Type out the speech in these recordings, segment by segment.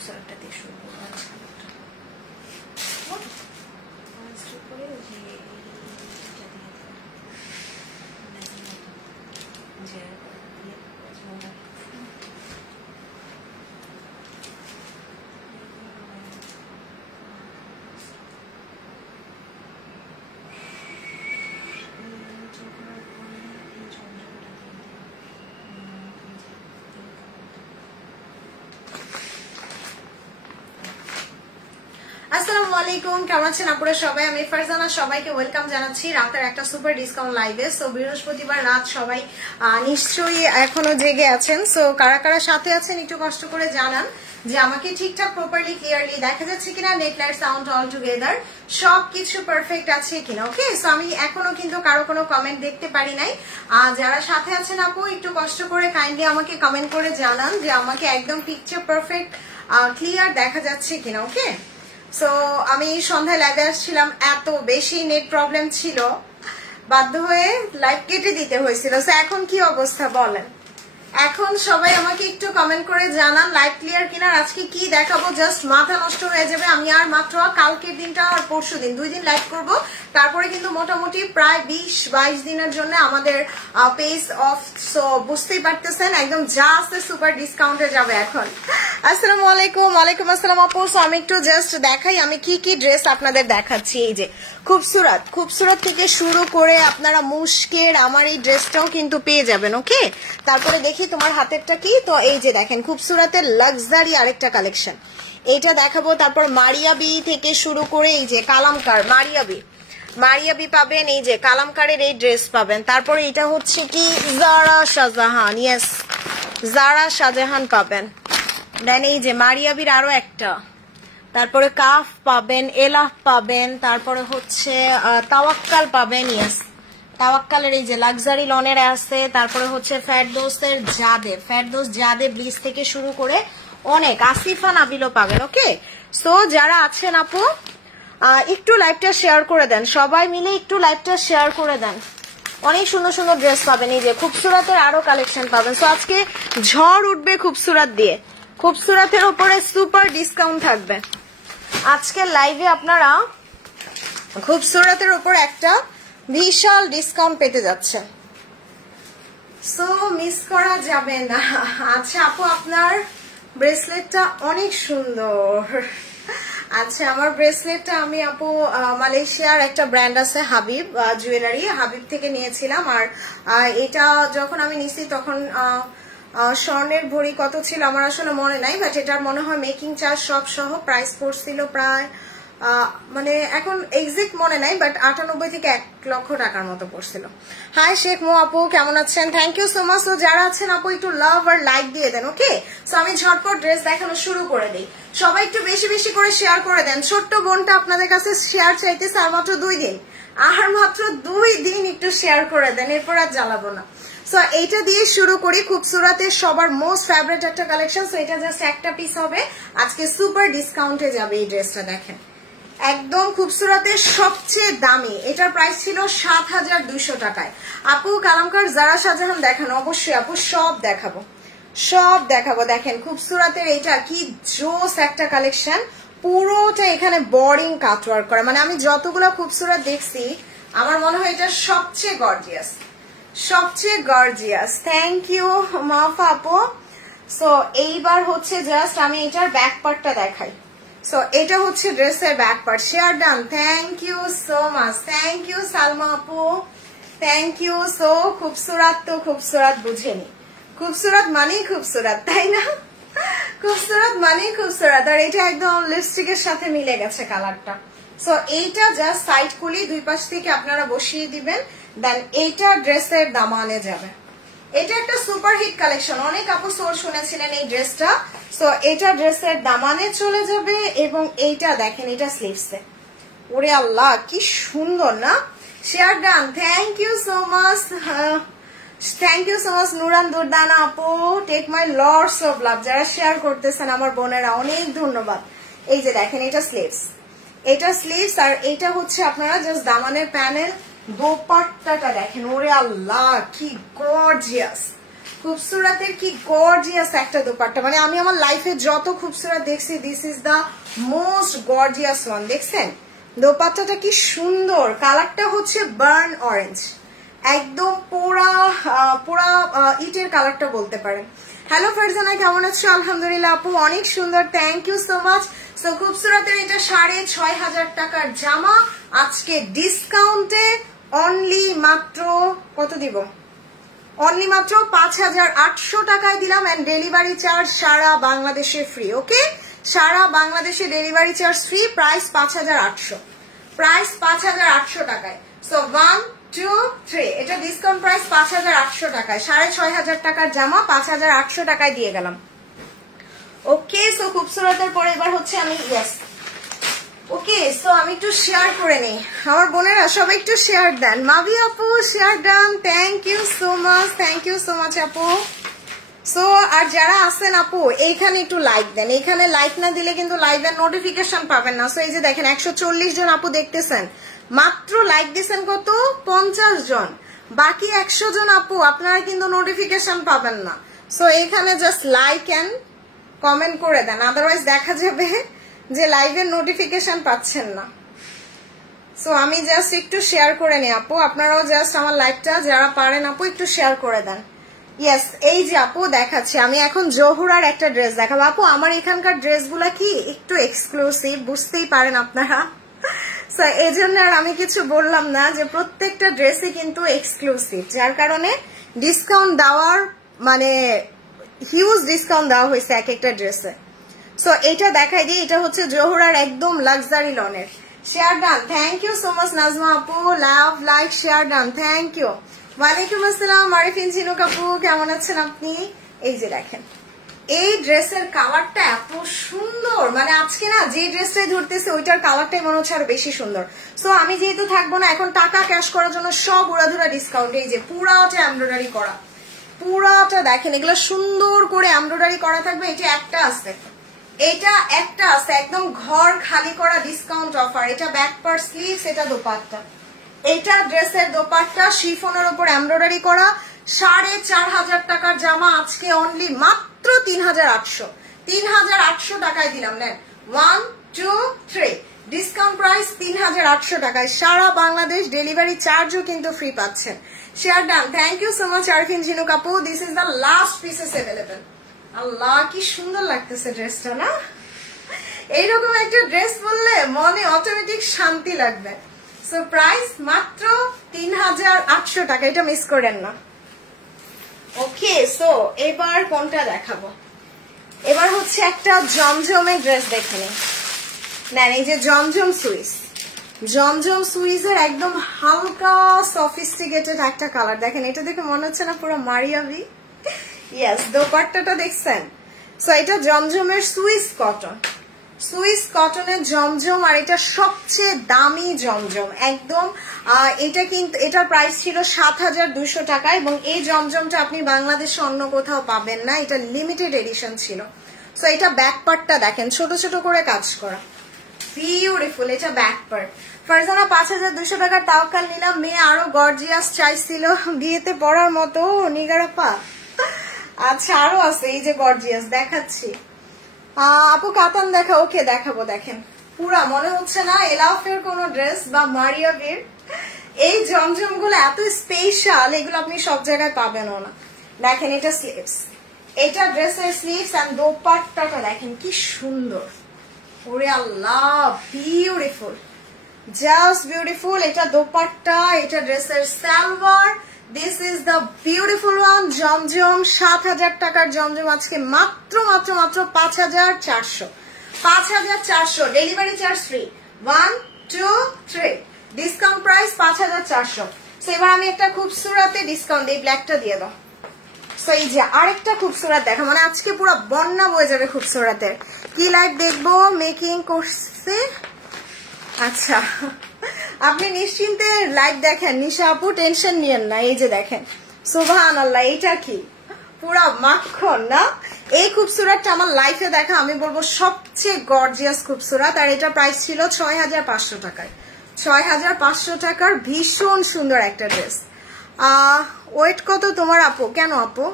খুবসুরতটা দিয়ে শুরু করবো। আসসালামু আলাইকুম, কেমন আছেন আপনারা সবাই? আমি ফারজানা, সবাইকে ওয়েলকাম জানাচ্ছি রাতের একটা সুপার ডিসকাউন্ট লাইভে। সো বৃহস্পতিবার রাত সবাই নিশ্চয়ই এখনো জেগে আছেন। সো কারা কারা সাথে আছেন একটু কষ্ট করে জানান যে আমাকে ঠিকঠাক প্রপারলি ক্লিয়ারলি দেখা যাচ্ছে কিনা, net light sound all together সবকিছু পারফেক্ট আছে কিনা। ওকে, সো আমি এখনো কিন্তু কারো কোনো কমেন্ট দেখতে পারি নাই। যারা সাথে আছেন আপু একটু কষ্ট করে কাইন্ডলি আমাকে কমেন্ট করে জানান যে আমাকে একদম পিকচার পারফেক্ট ক্লিয়ার দেখা যাচ্ছে কিনা। ওকে, সো আমি সন্ধ্যায় লাইভে আসছিলাম, এত বেশি নেট প্রবলেম ছিল, বাধ্য হয়ে লাইভ কেটে দিতে হয়েছিল। সো এখন কি অবস্থা বলেন? এখন সবাই আমাকে একটু কমেন্ট করে জানান লাইভ ক্লিয়ার কিনা। আজকে কি দেখাবো জাস্ট মাথা নষ্ট হয়ে যাবে। আমি আর মাত্র কালকের দিনটা আর পরশু দিন 2 দিন লাইভ করব, তারপরে কিন্তু মোটামুটি প্রায় 20-22 দিনের জন্য আমাদের পেজ অফ। সো বুঝতেই পারতেছেন একদম যা আছে সুপার ডিসকাউন্টে যাবে এখন। আসসালামু আলাইকুম। ওয়ালাইকুম আসসালাম আপু। সো আমি একটু জাস্ট দেখাই আমি কি কি ড্রেস আপনাদের দেখাচ্ছি। এই যে খুবসুরত থেকে শুরু করে আপনারা মুশকের আমার এই ড্রেসটাও কিন্তু পেয়ে যাবেন। ওকে, তারপরে দেখি তোমার হাতেরটা কি। তো এই যে দেখেন খুবসুরতের লাক্সারি আরেকটা কালেকশন, এইটা দেখাবো। তারপর মারিয়াবি থেকে শুরু করে এই যে কালামকার মারিয়াবি পাবেন, এই যে কালামকারের এই ড্রেস পাবেন। তারপরে এটা হচ্ছে কি জারা শাহজাহান, ইয়েস জারা শাহজাহান পাবেন। দেন এই যে মারিয়াবির আরো একটা, তারপরে কাফ পাবেন, এলাফ পাবেন, তারপরে হচ্ছে তাওয়াক্কাল পাবেন, ইয়েস তাওয়াক্কালের এই যে লাক্সারি লনের আছে। তারপরে হচ্ছে ফেরদৌস জাদে ব্লিজ থেকে শুরু করে অনেক আসিফা নাবিলও পাবেন। ওকে, সো যারা আছেন আপু একটু লাইভটা শেয়ার করে দেন, সবাই মিলে একটু লাইভটা শেয়ার করে দেন। অনেক সুন্দর সুন্দর ড্রেস পাবেন, এই যে খুবসুরতের আরো কালেকশন পাবেন। সো আজকে ঝড় উঠবে খুবসুরত দিয়ে, খুবসুরতের উপরে সুপার ডিসকাউন্ট থাকবে আজকে লাইভে। আপনারা খুবসুরতের উপর একটা বিশাল ডিসকাউন্ট পেতে যাচ্ছেন, সো মিস করা যাবে না। আচ্ছা আপু আপনার ব্রেসলেটটা অনেক সুন্দর। আচ্ছা আমার ব্রেসলেটটা আমি আপু মালয়েশিয়ার একটা ব্র্যান্ড আছে হাবিব জুয়েলারি, হাবিব থেকে নিয়েছিলাম। আর এটা যখন আমি নিছি তখন স্বর্ণের ভরি কত ছিল আমার আসলে মনে নাই, বাট এটার মনে হয় মেকিং চার্জ সব সহ প্রাইস পড়ছিল প্রায় মানে এখন এক্সাক্ট মনে নাই, বাট 98 থেকে 1 লক্ষ টাকার মতো পড়ছিল। হাই শেখ মো আপু, কেমন আছেন? Thank you so much. তো যারা আছেন আপু একটু লাভ আর লাইক দিয়ে দেন। ওকে, সো আমি ঝটপট ড্রেস দেখানো শুরু করে দিই, সবাই একটু বেশি বেশি করে শেয়ার করে দেন। ছোট্ট বোনটা আপনাদের কাছে শেয়ার চাইতেছে, আর মাত্র 2 দিন একটু শেয়ার করে দেন, এরপর আর জ্বালাবো না। সো এইটা দিয়ে শুরু করি, খুবসুরতের সবার মোস্ট ফেভারিট একটা কালেকশন। সো এটা জাস্ট একটা পিস হবে, আজকে সুপার ডিসকাউন্টে যাবে এই ড্রেসটা। দেখেন একদম খুবসুরতের সবচেয়ে দামি, এটার প্রাইস ছিল 7200 টাকায়। আপু কালামকার জারা শাহজাহান দেখানো, অবশ্যই আপু সব দেখাবো। দেখেন খুবসুরতের এটা কি জোস একটা কালেকশন, পুরোটা এখানে বোরিং কাটওয়ার্ক করা। মানে আমি যতগুলো খুবসুরত দেখছি আমার মনে হয় এটা সবচেয়ে গর্জিয়াস। থ্যাংক ইউ মাফা আপু। সো এইবার হচ্ছে জাস্ট আমি এটার ব্যাক পার্টটা দেখাই। সো এটা হচ্ছে ড্রেসের back part. Share done, thank you so much, thank you Salma আপু, থ্যাংক ইউ। সো খুবসুরত বুঝেনি, খুবসুরত মানেই খুবসুরত, তাই না? খুবসুরত মানেই খুবসুরত। আর এটা একদম লিপস্টিকের সাথে মিলে গেছে কালারটা। সো এইটা জাস্ট সাইড খুলি, 2 পাশ থেকে আপনারা বসিয়ে দিবেন, দেন এইটা ড্রেসের দামানে যাবে। এটা একটা সুপার হিট কালেকশন, অনেক আপু সোর শুনেছিলেন এই ড্রেসটা। সো এটা ড্রেসের দামানে চলে যাবে, এবং এইটা দেখেন এটা স্লিভসে। ওরে আল্লাহ কি সুন্দর না? Share done, thank you so much, thank you so much Nuran Durdana আপু, take my lots of love. যারা শেয়ার করতেছেন আমার বোনেরা অনেক ধন্যবাদ। এই যে দেখেন এটা স্লিভস, আর এটা হচ্ছে আপনারা জাস্ট দামানের প্যানেল। দোপাট্টাটা দেখেন, ওরে আল্লাহ কি গর্জিয়াস, খুবসুরতের কি গর্জিয়াস একটা দোপাট্টা, মানে আমি আমার লাইফে যত খুবসুরত দেখছি this is the most gorgeous one. দেখছেন দোপাট্টাটা কি সুন্দর, কালারটা হচ্ছে বার্ন অরেঞ্জ, একদম পুরা পুরা ইটের কালারটা বলতে পারেন। হ্যালো ফারজানা, কেমন আছো? আলহামদুলিল্লাহ আপু, অনেক সুন্দর, thank you so much. So খুবসুরতের এটা 6,500 টাকার জামা, আজকে ডিসকাউন্টে অনলি মাত্র কত দিব, অনলি মাত্র 5,800 টাকায় দিলাম, এন্ড ডেলিভারি চার্জ সারা বাংলাদেশে ফ্রি। ওকে, সারা বাংলাদেশে delivery charge free, price 5,800, price 5,800 টাকায়। সো 1 2 3, এটা ডিসকাউন্ট প্রাইস 5,800 টাকায়, 6,500 টাকার জামা 5,800 টাকায় দিয়ে গেলাম। ওকে, সো খুবসুরতের পরে এবার হচ্ছে আমি ইয়েস ওকে, সো আমি একটু শেয়ার করে নেই, আমার বোনেরা সবাই একটু শেয়ার দেন। মাভি আপু share done, thank you so much, thank you so much আপু। সো আর যারা আছেন আপু এইখানে একটু লাইক দেন, এইখানে লাইক না দিলে কিন্তু লাইভের নোটিফিকেশন পাবেন না। সো এই যে দেখেন 140 জন আপু দেখতেছেন, মাত্র লাইক দিচ্ছেন কত 50 জন, বাকি 100 জন আপু আপনারা কিন্তু নোটিফিকেশন পাবেন না। সো এইখানে জাস্ট লাইক এন্ড কমেন্ট করে দেন, আদারওয়াইজ দেখা যাবে যে লাইভের নোটিফিকেশন পাচ্ছেন না। সো আমি জাস্ট একটু শেয়ার করে নিই আপু, আপনারাও জাস্ট আমার লাইভটা যারা পারেন আপু একটু শেয়ার করে দেন। ইয়েস, এই যে আপু দেখাচ্ছি আমি এখন জহুরার একটা ড্রেস দেখাবো। আপু আমার এখানকার ড্রেসগুলা কি একটু এক্সক্লুসিভ, বুঝতেই পারেন আপনারা, সো এই জন্য আর আমি কিছু বললাম না, যে প্রত্যেকটা ড্রেসই কিন্তু এক্সক্লুসিভ, যার কারণে ডিসকাউন্ট দেওয়ার মানে হিউজ ডিসকাউন্ট দেওয়া হয়েছে এক একটা ড্রেসে। সো এটা দেখাই দিই, এটা হচ্ছে জহুরার একদম লাক্সারি লনের। Share done, thank you so much Nazma আপু, love like share done, thank you. ওয়ালাইকুম আসসালাম আরিফিন ঝিনুক আপু, কেমন আছেন আপনি? এই যে দেখেন এই ড্রেসের কালারটা এত সুন্দর, মানে আজকে না যে ড্রেসটাই ধরতেছে ওইটার কালারটাই মনে হচ্ছে আরো বেশি সুন্দর। সো আমি যেহেতু থাকবো না এখন টাকা ক্যাশ করার জন্য সব উড়াধুরা ডিসকাউন্ট, এই যে পুরাটা এমব্রয়ডারি করা, পুরাটা দেখেন এগুলো সুন্দর করে এমব্রয়ডারি করা থাকবে। এটা একটা আছে, এটা একটা আছে একদম ঘর খালি করা ডিসকাউন্ট অফার। এটা ব্যাক পার্ট স্লিভস, এটা দোপাট্টা, এটা ড্রেসের দোপাট্টা শিফনের উপর এমব্রয়ডারি করা, 4,500 টাকার জামা আজকে অনলি মাত্র 3,800, 3,800 টাকায় দিলাম। নেন 1 2 3, ডিসকাউন্ট প্রাইস 3,800 টাকায়, সারা বাংলাদেশ ডেলিভারি চার্জও কিন্তু ফ্রি পাচ্ছেন। Share done, thank you so much Arfin Jhinuk আপু, this is the last pieces available. আল্লাহ কি সুন্দর লাগতেছে ড্রেসটা না, এইরকম একটা ড্রেস পরলে মনে অটোমেটিক শান্তি লাগবে। সো প্রাইস মাত্র 3,800 টাকা, এটা মিস করেন না। ওকে, সো এবার কোনটা দেখাবো, এবার হচ্ছে একটা জমজমের ড্রেস দেখে নিন। নেন এই যে জমজম সুইস, জমজম সুইজের একদম হালকা সফিস্টিকেটেড একটা কালার, দেখেন এটা দেখে মনে হচ্ছে না পুরো মারিয়াবি। ইয়েস, দোপাট্টাটা দেখছেন। সো এটা জমজমের সুইস কটন, সুইস কটনের জমজম, আর এটা সবচেয়ে দামি জমজম একদম। এটা কিন্তু এটার প্রাইস ছিল 7,200 টাকা, এবং এই জমজমটা আপনি বাংলাদেশে অন্য কোথাও পাবেন না, এটা লিমিটেড এডিশন ছিল। সো এটা ব্যাক পার্টটা দেখেন ছোট ছোট করে কাজ করা, বিউটিফুল। এটা ব্যাক পার্ট। ফারজানা 5,200 টাকার তাওয়াক্কাল নিলাম, মেয়ে আরো গর্জিয়াস চাইছিল বিয়েতে পরার মতো নিগারাপা। আচ্ছা আরো আছে এই যে গর্জিয়াস দেখাচ্ছি। আপু কাতান দেখা, ওকে দেখাবো। দেখেন পুরা মনে হচ্ছে না এলাফের কোন ড্রেস বা মারিয়াবির। এই জমজম গুলো এত স্পেশাল, এগুলো আপনি সব জায়গায় পাবেনও না। দেখেন এটা স্লিভস, এটা ড্রেসের স্লিভস, এন্ড দোপাট্টাটা দেখেন কি সুন্দর, ওরে আল্লাহ বিউটিফুল, জাস্ট বিউটিফুল। এটা দোপাট্টা, এটা ড্রেসের salwar, this is the beautiful one. Zamzam 7,000 টাকার জমজম আজকে মাত্র মাত্র মাত্র 5,400, 5,400 delivery charge free. 1 2 3, discount price 5,400। So এবার আমি একটা খুবসুরতে ডিসকাউন্ট এই ব্ল্যাকটা দিয়ে দাও। সো এই যে আরেকটা খুবসুরত দেখা, মানে আজকে পুরো বন্যা বয়ে যাবে খুবসুরতের। কি লাইভ দেখবো মেকিং করছে, আচ্ছা আপনি নিশ্চিন্তে লাইভ দেখেন নিশা আপু, টেনশন নিয়েন না। এই যে দেখেন সুবহানাল্লাহ, এটা কি পুরা মাখন না। এই খুবসুরতটা আমার লাইফে দেখা আমি বলবো সবচেয়ে গর্জিয়াস খুবসুরত, আর এটা প্রাইস ছিল 6,500 টাকায়, 6,500 টাকার ভীষণ সুন্দর একটা ড্রেস। ওয়েট কত তোমার আপু? কেন আপু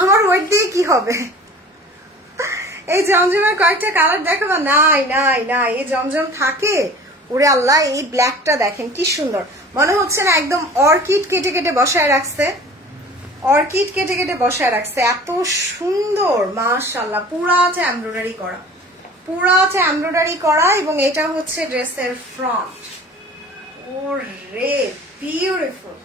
আমার ওয়েট দিয়ে কি হবে? এই জমজমের কয়েকটা কালার দেখাবো? নাই নাই নাই, এই জমজম থাকে। ওরে আল্লাহ, এই ব্ল্যাকটা দেখেন কি সুন্দর, মনে হচ্ছে না একদম অর্কিড কেটে কেটে বসায় রাখছে, অর্কিড কেটে কেটে বসায় রাখছে, এত সুন্দর মাশাআল্লাহ। পুরাটা এমব্রয়ডারি করা, পুরাটা এমব্রয়ডারি করা, এবং এটা হচ্ছে ড্রেসের ফ্রন্ট। ওরে বিউটিফুল,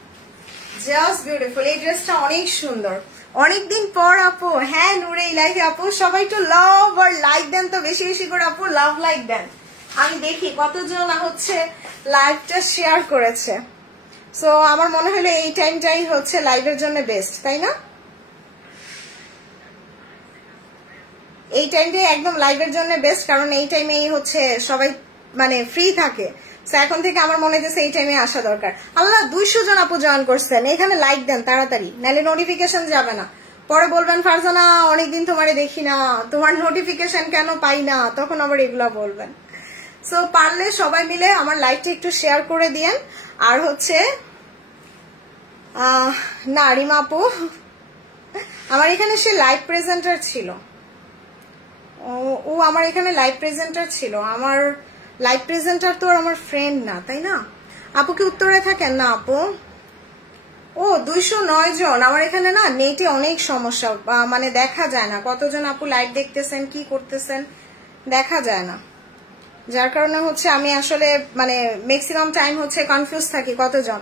জাস্ট বিউটিফুল। এই ড্রেসটা অনেক সুন্দর। অনেকদিন পর আপু, হ্যাঁ নূরে লাইভে আপু, সবাই একটু লাভ আর লাইক দেন তো, বেশি বেশি করে আপু লাভ লাইক দেন, আমি দেখি কতজন হচ্ছে লাইভটা শেয়ার করেছে। সো আমার মনে হলো এই টাইমটাই হচ্ছে লাইভের জন্য বেস্ট, তাই না? এই টাইমটাই একদম লাইভের জন্য বেস্ট, কারণ এই টাইমেই হচ্ছে সবাই মানে ফ্রি থাকে। এখন থেকে আমার মনে হচ্ছে এই টাইমে আসা দরকার। আল্লাহ 200 জন আপু জয়েন করছেন, এখানে লাইক দেন তাড়াতাড়ি, নাহলে নোটিফিকেশন যাবে না। পরে বলবেন ফারজানা অনেকদিন তোমারে দেখি না, তোমার নোটিফিকেশন কেন পাই না, তখন আবার এগুলা বলবেন। সো পারলে সবাই মিলে আমার লাইভটা একটু শেয়ার করে দিয়েন। আর হচ্ছে না রিমা আপু, আমার এখানে সে লাইভ প্রেজেন্টার ছিল, ও আমার এখানে লাইভ প্রেজেন্টার ছিল। আমার লাইভ প্রেজেন্টার তো আমার ফ্রেন্ড না, তাই না? আপু কি উত্তরে থাকেন না আপু? ও 209 জন। আমার এখানে না নেটে অনেক সমস্যা, মানে দেখা যায় না কতজন আপু লাইভ দেখতেছেন, কি করতেছেন দেখা যায় না, যার কারণে হচ্ছে আমি আসলে মানে ম্যাক্সিমাম টাইম হচ্ছে কনফিউজ থাকি কতজন।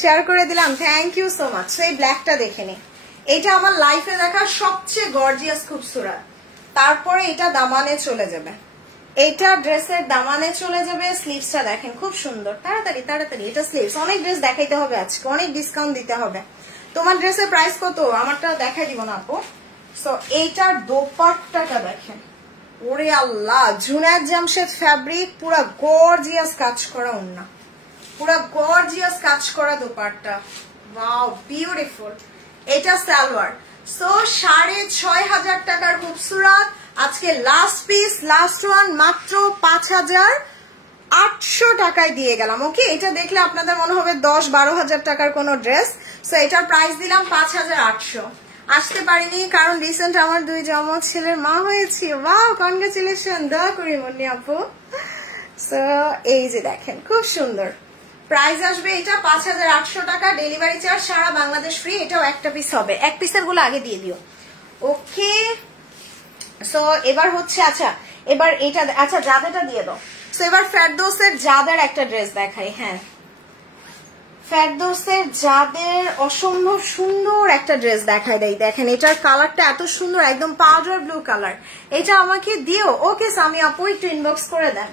শেয়ার করে দিলাম, থ্যাংক ইউ সো মাচ। এই ব্ল্যাকটা দেখে নি, এটা আমার লাইফে দেখা সবচেয়ে গর্জিয়াস খুবসুরত। তারপরে এটা দামানে চলে যাবে, এইটা ড্রেসের দামানে চলে যাবে। স্লিভসটা দেখেন খুব সুন্দর, তাড়াতাড়ি তাড়াতাড়ি, এটা স্লিভস। অনেক ড্রেস দেখাইতে হবে আজকে, অনেক ডিসকাউন্ট দিতে হবে। তোমার ড্রেসের প্রাইস কত আমারটা দেখাই দিব না আপু। সো এইটার দোপাট্টাটা দেখেন, ওরে আল্লাহ, জুনায়েদ জামশেদ ফ্যাব্রিক, পুরা গর্জিয়াস কাজ করা ওন্না, পুরা গর্জিয়াস কাজ করা দোপাট্টা, ওয়াও বিউটিফুল। এটা সালোয়ার। সো 6,500 টাকার খুবসুরত আজকে লাস্ট পিস, লাস্ট ওয়ান, মাত্র 5,800 টাকায় দিয়ে গেলাম। ওকে, এটা দেখলে আপনাদের মনে হবে 10-12 হাজার টাকার কোন ড্রেস। সো এটার প্রাইস দিলাম 5,800। আসতে পারিনি কারণ রিসেন্ট আমার 2 জমজ ছেলের মা হয়েছি। ওয়াও, কনগ্রাচুলেশন, দোয়া করি মনি আপু। সো এই যে দেখেন খুব সুন্দর, প্রাইস আসবে এটা 5,800 টাকা, ডেলিভারি চার্জ সারা বাংলাদেশ ফ্রি। এটাও একটা পিস হবে, এক পিসের গুলো আগে দিয়ে দিও। ওকে, সো এবার হচ্ছে আচ্ছা, এবার এটা আচ্ছা জাদেটা দিয়ে দাও। সো এবার ফেরদৌসের জাদের একটা ড্রেস দেখাই। হ্যাঁ, ফেরদৌসের জাদের অসম্ভব সুন্দর একটা ড্রেস দেখাই দেই। দেখেন এটার কালারটা এত সুন্দর, একদম পাউডার ব্লু কালার। এটা আমাকে দিও। ওকে সামি আপু, একটু ইনবক্স করে দেন।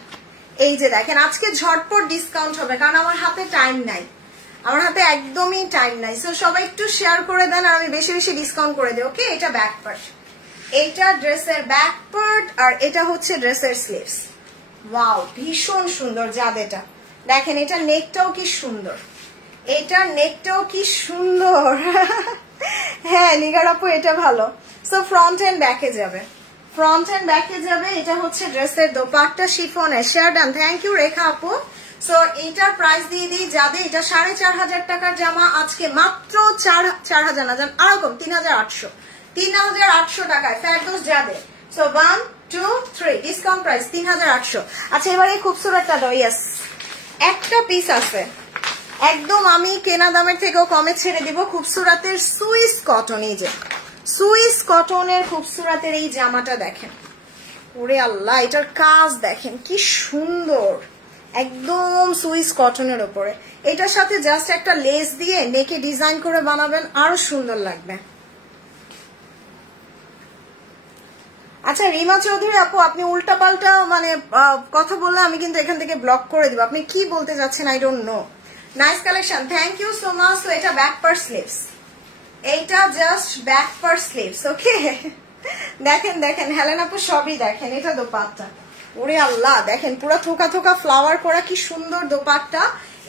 এই যে দেখেন আজকে ঝটপট ডিসকাউন্ট হবে, কারণ আমার হাতে টাইম নাই, আমার হাতে একদমই টাইম নাই। সো সবাই একটু শেয়ার করে দেন আর আমি বেশি বেশি ডিসকাউন্ট করে দিই। ওকে, এটা ব্যাক পার্ট, এইটা ড্রেসের ব্যাক পার্ট, আর এটা হচ্ছে ড্রেসের স্লিভস। ওয়াও, ভীষণ সুন্দর জাদেটা। দেখেন এটা নেকটাও কি সুন্দর, এটা নেকটাও কি সুন্দর। হ্যাঁ নিগার আপু, এটা ভালো। সো ফ্রন্ট এন্ড ব্যাকে যাবে, ফ্রন্ট এন্ড ব্যাকে যাবে। এটা হচ্ছে ড্রেসের দোপাট্টা শিফনের। Share done, thank you Rekha আপু। সো এইটার প্রাইস দিয়ে দিই যাদের, এটা 4,500 টাকার জামা আজকে মাত্র 4,000 না জান আরকম 3,800, 3,800 টাকায় ফেরদৌস যাদের। So 1 2 3 discount price 3,800। আচ্ছা এবার এই খুবসুরতটা দাও। ইয়েস, একটা পিস আছে একদম আমি কেনা দামের থেকেও কমে ছেড়ে দিব। খুবসুরতের সুইস কটন, এই যে সুইস কটনের খুবসুরতের এই জামাটা দেখেন, ওরে আল্লাহ, এটার কাজ দেখেন কি সুন্দর, একদম সুইস কটনের উপরে। এটার সাথে জাস্ট একটা লেস দিয়ে নেকে ডিজাইন করে বানাবেন, আরো সুন্দর লাগবে। আচ্ছা রিমা চৌধুরী আপু, আপনি উল্টাপাল্টা মানে কথা বললে আমি কিন্তু এখান থেকে ব্লক করে দিব। আপনি কি বলতে যাচ্ছেন I don't know. Nice collection, thank you so much. তো এটা ব্যাক পার স্লিভস, এইটা just back part sleeves. Okay, দেখেন দেখেন হেলেন আপু সবই দেখেন। এটা দোপাট্টা, ওরে আল্লাহ, দেখেন পুরো থোকা থোকা ফ্লাওয়ার করা, কি সুন্দর দোপাট্টা।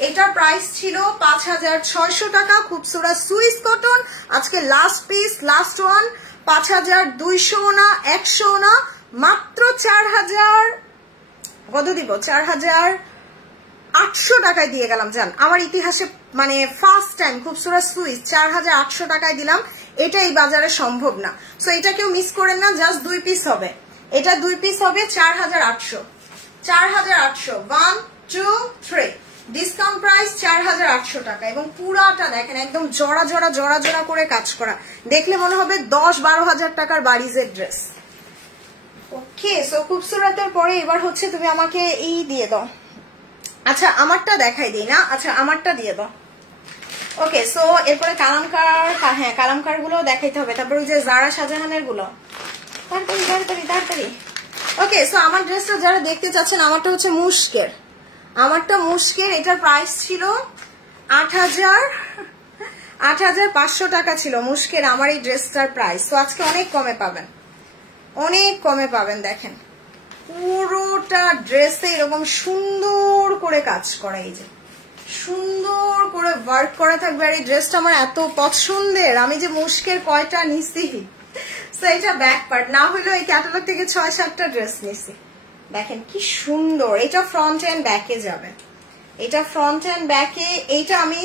এটার প্রাইস ছিল 5,600 টাকা। খুবসুরত সুইস কটন, আজকে লাস্ট পিস, লাস্ট ওয়ান। 5,200 না 100 না, মাত্র 4,000 কত দিব, 4,800 টাকায় দিয়ে গেলাম। জান আমার ইতিহাসে মানে ফার্স্ট টাইম খুবসুরত সুইস 4,800 টাকায় দিলাম। এটা এই বাজারে সম্ভব না। সো এটা কেউ মিস করেন না, জাস্ট 2 পিস হবে, এটা 2 পিস হবে 4800, 4800, 1 2 3, ডিসকাউন্ট প্রাইস 4800 টাকা। এবং পুরাটা দেখেন একদম জোড়া জোড়া জোড়া জোড়া করে কাজ করা, দেখলে মনে হবে 10-12 হাজার টাকার বাড়িজের ড্রেস। ওকে, সো খুবসুরতের পরে এবার হচ্ছে তুমি আমাকে এই দিয়ে দাও। আচ্ছা আমারটা দেখাই দিই না, আচ্ছা আমারটা দিয়ে দাও। ওকে, সো এরপরে কালামকার, হ্যাঁ কালামকার গুলো দেখাইতে হবে, তারপর ওই যে জারা শাহজাহানের গুলো, তাড়াতাড়ি তাড়াতাড়ি তাড়াতাড়ি। ওকে, সো আমার ড্রেসটা যারা দেখতে চাচ্ছেন, আমারটা হচ্ছে মুশকের, আমারটা মুশকের, এটার প্রাইস ছিল 8500 টাকা ছিল মুশকের আমার এই ড্রেসটার প্রাইস। তো আজকে অনেক কমে পাবেন, অনেক কমে পাবেন। দেখেন পুরোটা ড্রেসে এরকম সুন্দর করে কাজ করা, এই যে সুন্দর করে ওয়ার্ক করা থাকবে। আর এই ড্রেসটা আমার এত পছন্দের, আমি যে মুশকের কয়টা নিছি, তো এটা ব্যাক পার্ট, না হলেও এই ক্যাটালগ থেকে 6-7টা ড্রেস নিছি। দেখেন কি সুন্দর, এটা ফ্রন্ট এন্ড ব্যাকে যাবে, এটা ফ্রন্ট এন্ড ব্যাকে, এইটা আমি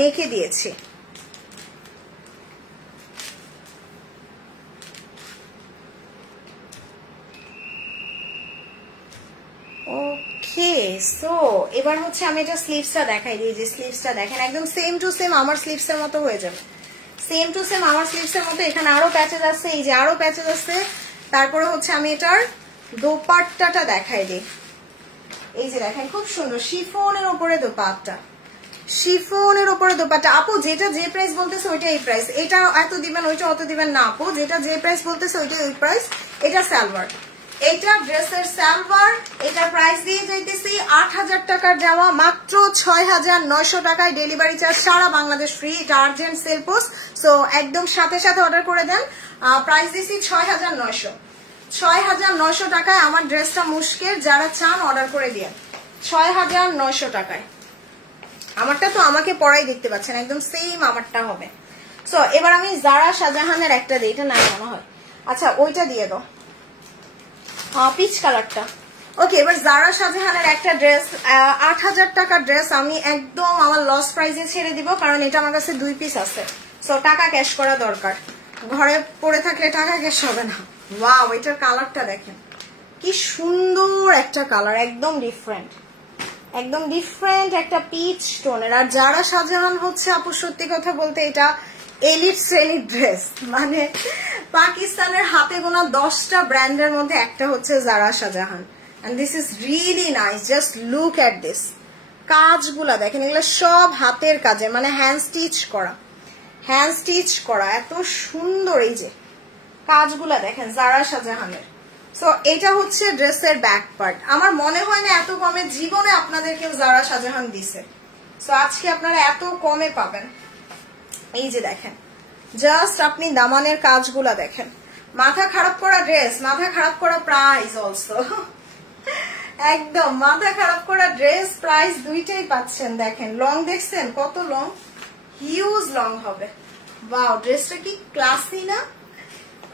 নেকে দিয়েছি। ওকে, সো এবার হচ্ছে আমি এটা স্লিভসটা দেখাই দিই, যে স্লিভসটা দেখেন একদম সেম টু সেম আমার স্লিভসের মতো হয়ে যাবে, সেম টু সেম আমার স্লিভসের মতো। এখানে আরো প্যাচেস আছে, এই যে আরো প্যাচেস আছে। তারপরে হচ্ছে আমি এটার দোপাট্টাটা দেখাই দিই, এই যে দেখেন খুব সুন্দর শিফনের উপরে দোপাট্টা, শিফনের উপরে দোপাট্টা। আপু যেটা যে প্রাইস বলতেছে ওইটা এই প্রাইস, এটা এত দিবেন ওইটা অত দিবেন না আপু, যেটা যে প্রাইস বলতেছে ওইটা ওই প্রাইস। এটা সালোয়ার, এটা ড্রেসের সালোয়ার, এটার প্রাইস দিয়ে যাইতেছি 8000 টাকার জামা মাত্র 6900 টাকায়, ডেলিভারি চার্জ সারা বাংলাদেশ ফ্রি, এটা আর্জেন্ট সেল পোস্ট। সো একদম সাথে সাথে অর্ডার করে দেন, প্রাইস দিছি 6900, 6900 টাকায় আমার ড্রেসটা মুশকের, যারা চান অর্ডার করে দিয়ে 6900 টাকায়। আমারটা তো আমাকে পরাই দেখতে পাচ্ছেন, একদম সেম আমারটা হবে। সো এবার আমি জারা শাহজাহানের একটা দিই, এটা না মনে হয়, আচ্ছা ওইটা দিয়ে দাও, পিচ কালারটা। ওকে, এবার জারা শাহজাহানের একটা ড্রেস, 8000 টাকার ড্রেস আমি একদম আমার লস প্রাইসে ছেড়ে দিব, কারণ এটা আমার কাছে 2 পিস আছে। সো টাকা ক্যাশ করা দরকার, ঘরে পড়ে থাকলে টাকা ক্যাশ হবে না। ওয়াও, এটার কালারটা দেখেন কি সুন্দর একটা কালার, একদম ডিফারেন্ট, একদম ডিফারেন্ট একটা পিচ টোনের। আর জারা শাহজাহান হচ্ছে আপু সত্যি কথা বলতে এটা এলিট শ্রেণীর ড্রেস, মানে পাকিস্তানের হাতে গোনা 10টা ব্র্যান্ডের মধ্যে একটা হচ্ছে Zara Shahjahan. And this is really nice, just look at this, কাজগুলা দেখেন, এগুলো সব হাতের কাজে, মানে হ্যান্ড স্টিচ করা, হ্যান্ড স্টিচ করা, এত সুন্দর। এই যে কাজগুলা দেখেন জারা শাহজাহানের। সো এটা হচ্ছে ড্রেসের ব্যাক পার্ট। আমার মনে হয় না এত কমে জীবনে আপনাদের কেউ জারা শাহজাহান দিছে। সো আজকে আপনারা এত কমে পাবেন। এই যে দেখেন, জাস্ট আপনি দামানের কাজগুলা দেখেন, মাথা খারাপ করা ড্রেস, মাথা খারাপ করা প্রাইস অলসো, একদম মাথা খারাপ করা ড্রেস প্রাইস দুইটাই পাচ্ছেন। দেখেন লং দেখছেন কত লং, হিউজ লং হবে। ওয়াও, ড্রেসটা কি ক্লাসি না,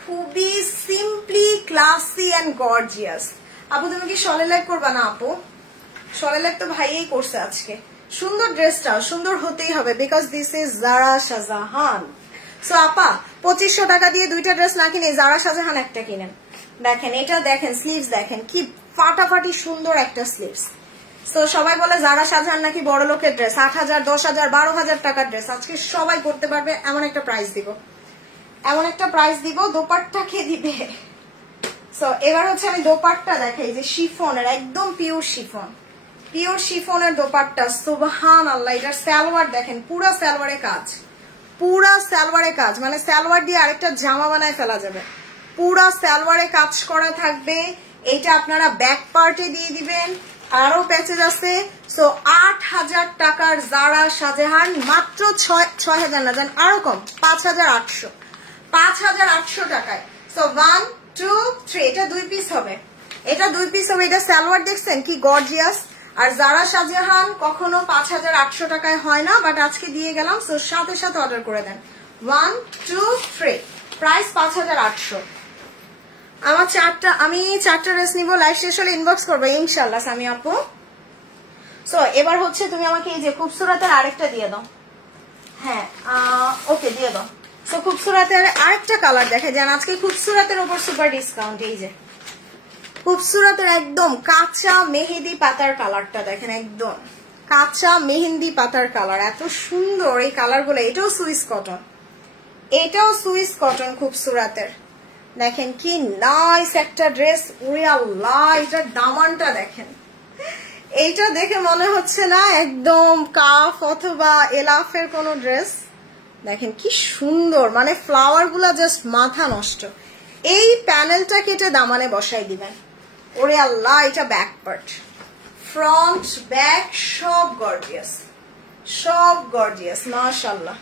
খুবই সিম্পলি ক্লাসি এন্ড গর্জিয়াস। আপু তুমি কি শলে লাইক করবা না? আপু শলে লাইক তো ভাইই করছে আজকে। সুন্দর, ড্রেসটা সুন্দর হতেই হবে, because this is Zara Shahjahan. So আপা 2500 টাকা দিয়ে দুইটা ড্রেস না কিনে জারা শাহজাহান একটা কিনেন। দেখেন এটা দেখেন, স্লিভস দেখেন কি ফাটাফাটি সুন্দর একটা স্লিভস। সো সবাই বলে জারা শাহজাহান নাকি বড় লোকের ড্রেস, 8000, 10000, 12000 টাকার ড্রেস আজকে সবাই করতে পারবে, এমন একটা প্রাইস দিব, এমন একটা প্রাইস দিব। দোপাট্টা কে দিবে? সো এবার হচ্ছে আমি দোপাট্টা দেখাই, যে শিফনের, একদম পিওর শিফন, পিওর শিফনের দোপাট্টা। সুবহানাল্লাহ, এটার সালোয়ার দেখেন, পুরা সালোয়ারে কাজ, পুরা সালোয়ারে কাজ, মানে সালোয়ার দিয়ে আরেকটা জামা বানায় ফেলা যাবে। পুরা সালোয়ারে কাজ করা থাকবে, এইটা আপনারা ব্যাক পার্টে দিয়ে দিবেন, আরো প্যাচেজ আছে। সো 8000 টাকার জারা শাহজাহান মাত্র 6000 না, জান আরো কম, 5800, 5800 টাকায়। সো 1 2 3, এটা 2 পিস হবে, এটা 2 পিস হবে। এটা সালোয়ার দেখছেন কি গর্জিয়াস। আর জারা শাহজাহান কখনো 5800 টাকায় হয় না, বাট আজকে দিয়ে গেলাম। সো সাথে সাথে অর্ডার করে দেন। 1 2 3, প্রাইস 5800। আমার আমি 4টা ড্রেস নিবো, লাইভ শেষ হলে ইনবক্স করবো ইনশাল্লাহ সামি আপু। সো এবার হচ্ছে তুমি আমাকে এই যে খুবসুরতের আরেকটা দিয়ে দাও। হ্যাঁ ওকে দিয়ে দাও। সো খুবসুরাতের আরেকটা কালার দেখে যান আজকে খুবসুরাতের উপর সুপার ডিসকাউন্ট। এই যে খুবসুরাতের একদম কাঁচা মেহেদি পাতার কালারটা দেখেন, একদম কাঁচা মেহেন্দি পাতার কালার, এত সুন্দর এই কালার গুলো। এটাও সুইস কটন, এটাও সুইস কটন খুবসুরাতের। দেখেন কি নাইস একটা ড্রেস। ওরে আল্লাহ, এটার দামানটা দেখেন, এইটা দেখে মনে হচ্ছে না একদম কাফ অথবা এলাফের কোনো ড্রেস। দেখেন কি সুন্দর, মানে ফ্লাওয়ার গুলা জাস্ট মাথা নষ্ট। এই প্যানেলটা কেটে দামানে বসাই দিবেন। ওরে আল্লাহ, এটা ব্যাক পার্ট, ফ্রন্ট ব্যাক সব গর্জিয়াস, সব গর্জিয়াস, মাশাআল্লাহ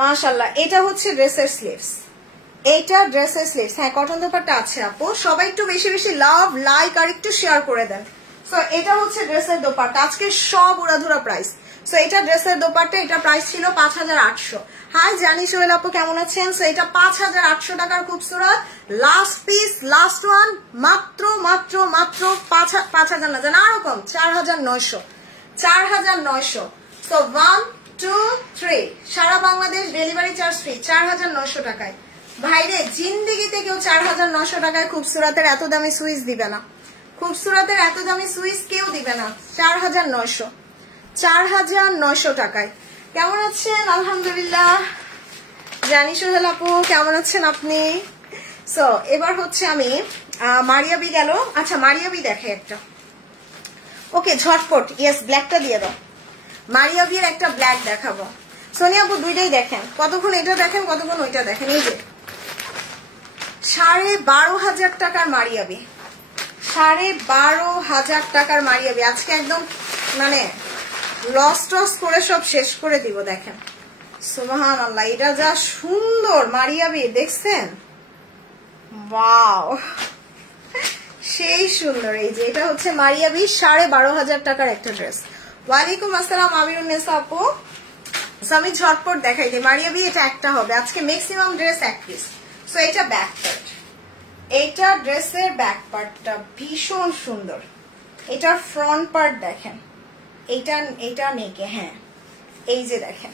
মাশাআল্লাহ। এটা হচ্ছে ড্রেসের স্লিভস, এইটা ড্রেসের স্লিভস। হ্যাঁ, কটন দোপাট্টা আছে আপু, সবাই একটু বেশি বেশি লাভ লাইক আর একটু শেয়ার করে দেন। সো এটা হচ্ছে ড্রেসের দোপাট্টা, আজকে সব উড়াধুরা প্রাইস। সো এটা ড্রেসের দোপাট্টা, এটা প্রাইস ছিল 5800। হাই জানি সোহেল আপু, কেমন আছেন? সো এটা 5800 টাকার খুবসুরত লাস্ট পিস, লাস্ট ওয়ান, মাত্র মাত্র মাত্র 5000 না, জানা আরো কম, 4900, 4900। সো 1 2 3 সারা বাংলাদেশ ডেলিভারি চার্জ ফ্রি 4900 টাকায়। ভাইরে জিন্দেগিতে কেউ 4900 টাকায় খুবসুরতের এত দামি সুইচ দিবে না, খুবসুরতের এত দামি সুইচ কেউ দিবে না। 4900, 4900 টাকায়। কেমন আছেন? আলহামদুলিল্লাহ। জানি সোহেল আপু, কেমন আছেন আপনি? সো এবার হচ্ছে আমি মারিয়াবি গেল। আচ্ছা মারিয়াবি দেখে একটা, ওকে ঝটপট, ইয়েস ব্ল্যাকটা দিয়ে দাও। মারিয়াবির একটা ব্ল্যাক দেখাবো। সোনিয়া আপু দুইটাই দেখেন, কতক্ষণ এটা দেখেন কতক্ষণ ওইটা দেখেন। এই যে 12,500 টাকার মারিয়াবি, 12,500 টাকার মারিয়াবি। আজকে একদম মানে লস টস করে সব শেষ করে দিব। দেখেন সুবহানাল্লাহ, এটা যা সুন্দর মারিয়াবি, দেখছেন? ওয়াও, সেই সুন্দর। এই যে এটা হচ্ছে মারিয়াবি 12,500 টাকার একটা ড্রেস। ওয়ালাইকুম আসসালাম আমিরুন্নেসা আপু। আমি ঝটপট দেখাই দিই। মারিয়াবি এটা একটা হবে আজকে, ম্যাক্সিমাম ড্রেস এক পিস। সো এটা ব্যাক পার্ট, এইটা ড্রেসের ব্যাক পার্টটা ভীষণ সুন্দর। এটার ফ্রন্ট পার্ট দেখেন, এইটা নেকে, হ্যাঁ এই যে দেখেন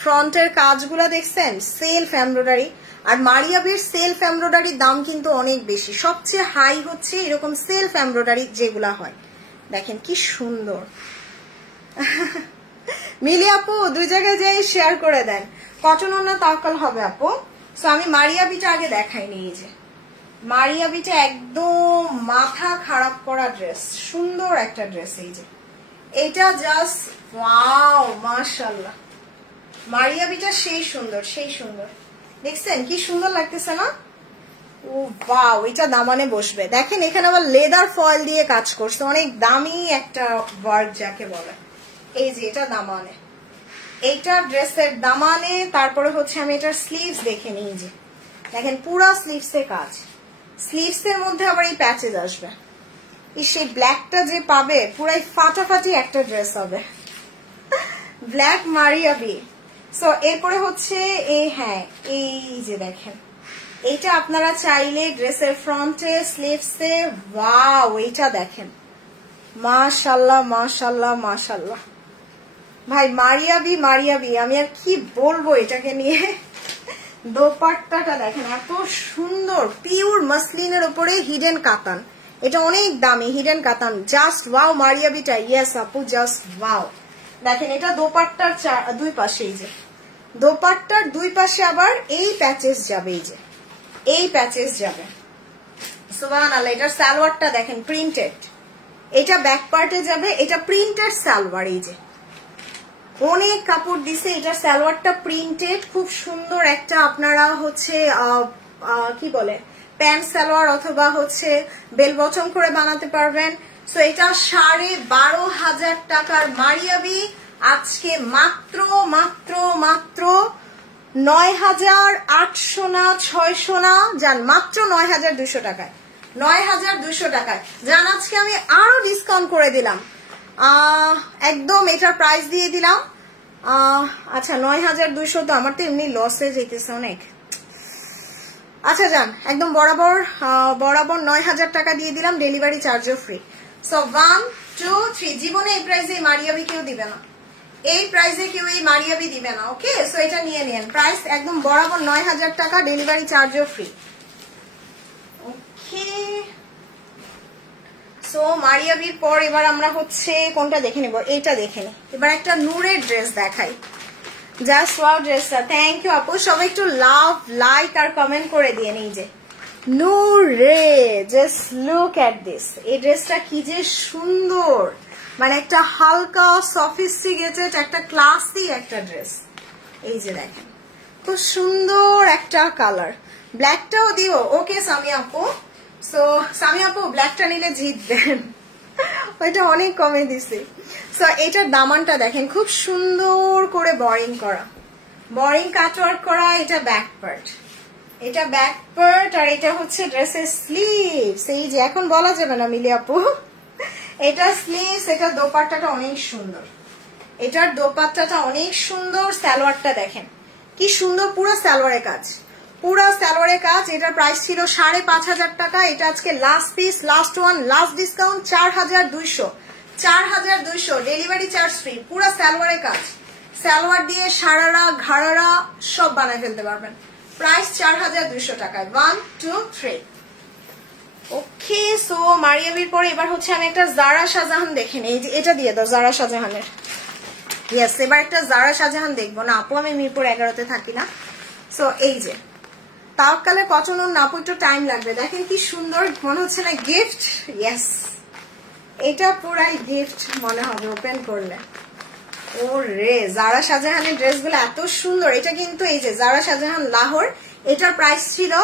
ফ্রন্টের কাজগুলা দেখছেন, সেলফ এমব্রয়ডারি। আর মারিয়াবির সেলফ এমব্রয়ডারির দাম কিন্তু অনেক বেশি, সবচেয়ে হাই হচ্ছে এরকম সেলফ এমব্রয়ডারি যেগুলা হয়। দেখেন কি সুন্দর। মিলি আপু দুই জায়গায় যাই শেয়ার করে দেন। কটন না তাওয়াক্কাল হবে আপু। সো আমি মারিয়াবিটা আগে দেখাইনি। এই যে মারিয়াবিটা একদম মাথা খারাপ করা ড্রেস, সুন্দর একটা ড্রেস। এই যে এটা জাস্ট ওয়াও, মাশাআল্লাহ। মারিয়াবিটা সেই সুন্দর, সেই সুন্দর। দেখছেন কি সুন্দর লাগতেছে না? ও ওয়াও, এটা দামানে বসবে। দেখেন এখানে আবার লেদার ফয়েল দিয়ে কাজ করছে, অনেক দামি একটা ওয়ার্ক যাকে বলে। এই যে এটা দামানে, এইটা ড্রেসের দামানে। তারপরে হচ্ছে আমি এটার স্লিভস দেখে নিই। যে দেখেন পুরা স্লিভসে কাজ, স্লিভসের মধ্যে আবার এই প্যাচেজ আসবে। সেই ব্ল্যাকটা যে পাবে পুরাই ফাটাফাটি একটা ড্রেস হবে, ব্ল্যাক মারিয়াবি। সো এরপরে হচ্ছে এই, হ্যাঁ এই যে দেখেন এইটা আপনারা চাইলে ড্রেসের ফ্রন্টে স্লিভসে, ওয়াও এইটা দেখেন, মাশাআল্লাহ মাশাআল্লাহ মাশাআল্লাহ। ভাই মারিয়াবি মারিয়াবি, আমি আর কি বলবো এটাকে নিয়ে। দোপাট্টাটা দেখেন এত সুন্দর, পিওর মাসলিনের উপরে হিডেন কাতান। এটা অনেক দামি হিডেন কাতান, জাস্ট ওয়াও মারিয়াবিটা। ইয়েস আপু, জাস্ট ওয়াও। দেখেন এটা দোপাট্টার দুই পাশে, এই যে দোপাট্টার দুই পাশে আবার এই প্যাচেস যাবে, এই যে এই প্যাচেস যাবে। সুবহানাল্লাহ। এটার সালোয়ারটা দেখেন প্রিন্টেড, এটা ব্যাক পার্টে যাবে, এটা প্রিন্টেড সালোয়ার। এই যে অনেক কাপড় দিছে, এটার সালোয়ারটা প্রিন্টেড, খুব সুন্দর একটা আপনারা হচ্ছে কি বলে প্যান্ট সালোয়ার অথবা হচ্ছে বেল বটম করে বানাতে পারবেন। সো এটা 12,500 টাকার মারিয়াবি আজকে মাত্র মাত্র মাত্র 9,800 না 600 না যান, মাত্র 9,200 টাকায়, 9,200 টাকায় যান। আজকে আমি আরো ডিসকাউন্ট করে দিলাম, একদম এটার প্রাইস দিয়ে দিলাম। আচ্ছা 9,200 তো আমার তো এমনি লসে যেতেছে অনেক। আচ্ছা যান একদম বরাবর 9,000 টাকা দিয়ে দিলাম, ডেলিভারি চার্জও ফ্রি। সো 1 2 3 জীবনে এই প্রাইসে মারিয়াবি কেউ দিবে না, এই প্রাইসে কেউ এই মারিয়াবি দিবে না। ওকে, সো এটা নিয়ে নেন। প্রাইস একদম বরাবর 9000 টাকা, ডেলিভারি চার্জও ফ্রি। ওকে, সো মারিয়াবির পর এবার আমরা হচ্ছে কোনটা দেখে নেব, এইটা দেখে নি। এবার একটা নূরের ড্রেস দেখাই। জাস্ট ওয়াও ড্রেসটা, থ্যাংক ইউ আপু। সবাই একটু লাভ, লাইক আর কমেন্ট করে দিয়ে নেই। যে নূরে, জাস্ট লুক এট দিস। এই ড্রেসটা কি যে সুন্দর, মানে একটা হালকা সফিস্টিকেটেড একটা ক্লাসি একটা ড্রেস। এই যে দেখেন খুব সুন্দর একটা কালার, ব্ল্যাকটাও দিও। ওকে সামিয়া আপু, সো সামিয়া আপু ব্ল্যাকটা নিলে জিতবেন, ওইটা অনেক কমে দিছে। সো এটার দামানটা দেখেন খুব সুন্দর করে বোরিং করা, বোরিং কাটওয়ার্ক করা। এটা ব্যাক পার্ট, এটা ব্যাক পার্ট, আর এটা হচ্ছে ড্রেসের স্লিভস। এই যে এখন বলা যাবে না মিলি আপু, এটা স্লিভস। এটা দোপাট্টাটা অনেক সুন্দর, এটার দোপাট্টাটা অনেক সুন্দর। সালোয়ারটা দেখেন কি সুন্দর, পুরো সালোয়ারের কাজ, পুরো সালোয়ারের কাজ। এটার প্রাইস ছিল 5500 টাকা। এটা আজকে last piece, last one, last discount 4200, 4200, delivery charge free. পুরো সালোয়ারের কাজ, সালোয়ার দিয়ে সারারা ঘাড়ারা সব বানায় ফেলতে পারবেন। প্রাইস 4200 টাকায়। 1 2 3। ওকে, সো মারিয়াবির পরে এবার হচ্ছে আমি একটা জারা শাহজাহান দেখে নিই। এই যে এটা দিয়ে দাও, জারা শাহজাহানের। ইয়েস, এবার একটা জারা শাহজাহান দেখবো না আপু, আমি মিরপুর 11-তে থাকি না। সো এই যে তাওয়াক্কালের কটন না আপু, একটু টাইম লাগবে। দেখেন কি সুন্দর, মনে হচ্ছে না গিফট। ইয়েস, এটা পুরাই গিফট মনে হবে ওপেন করলে। ও রে, জারা শাহজাহানের ড্রেসগুলো এত সুন্দর। এটা কিন্তু এই যে জারা শাহজাহান লাহোর, এটার প্রাইস ছিল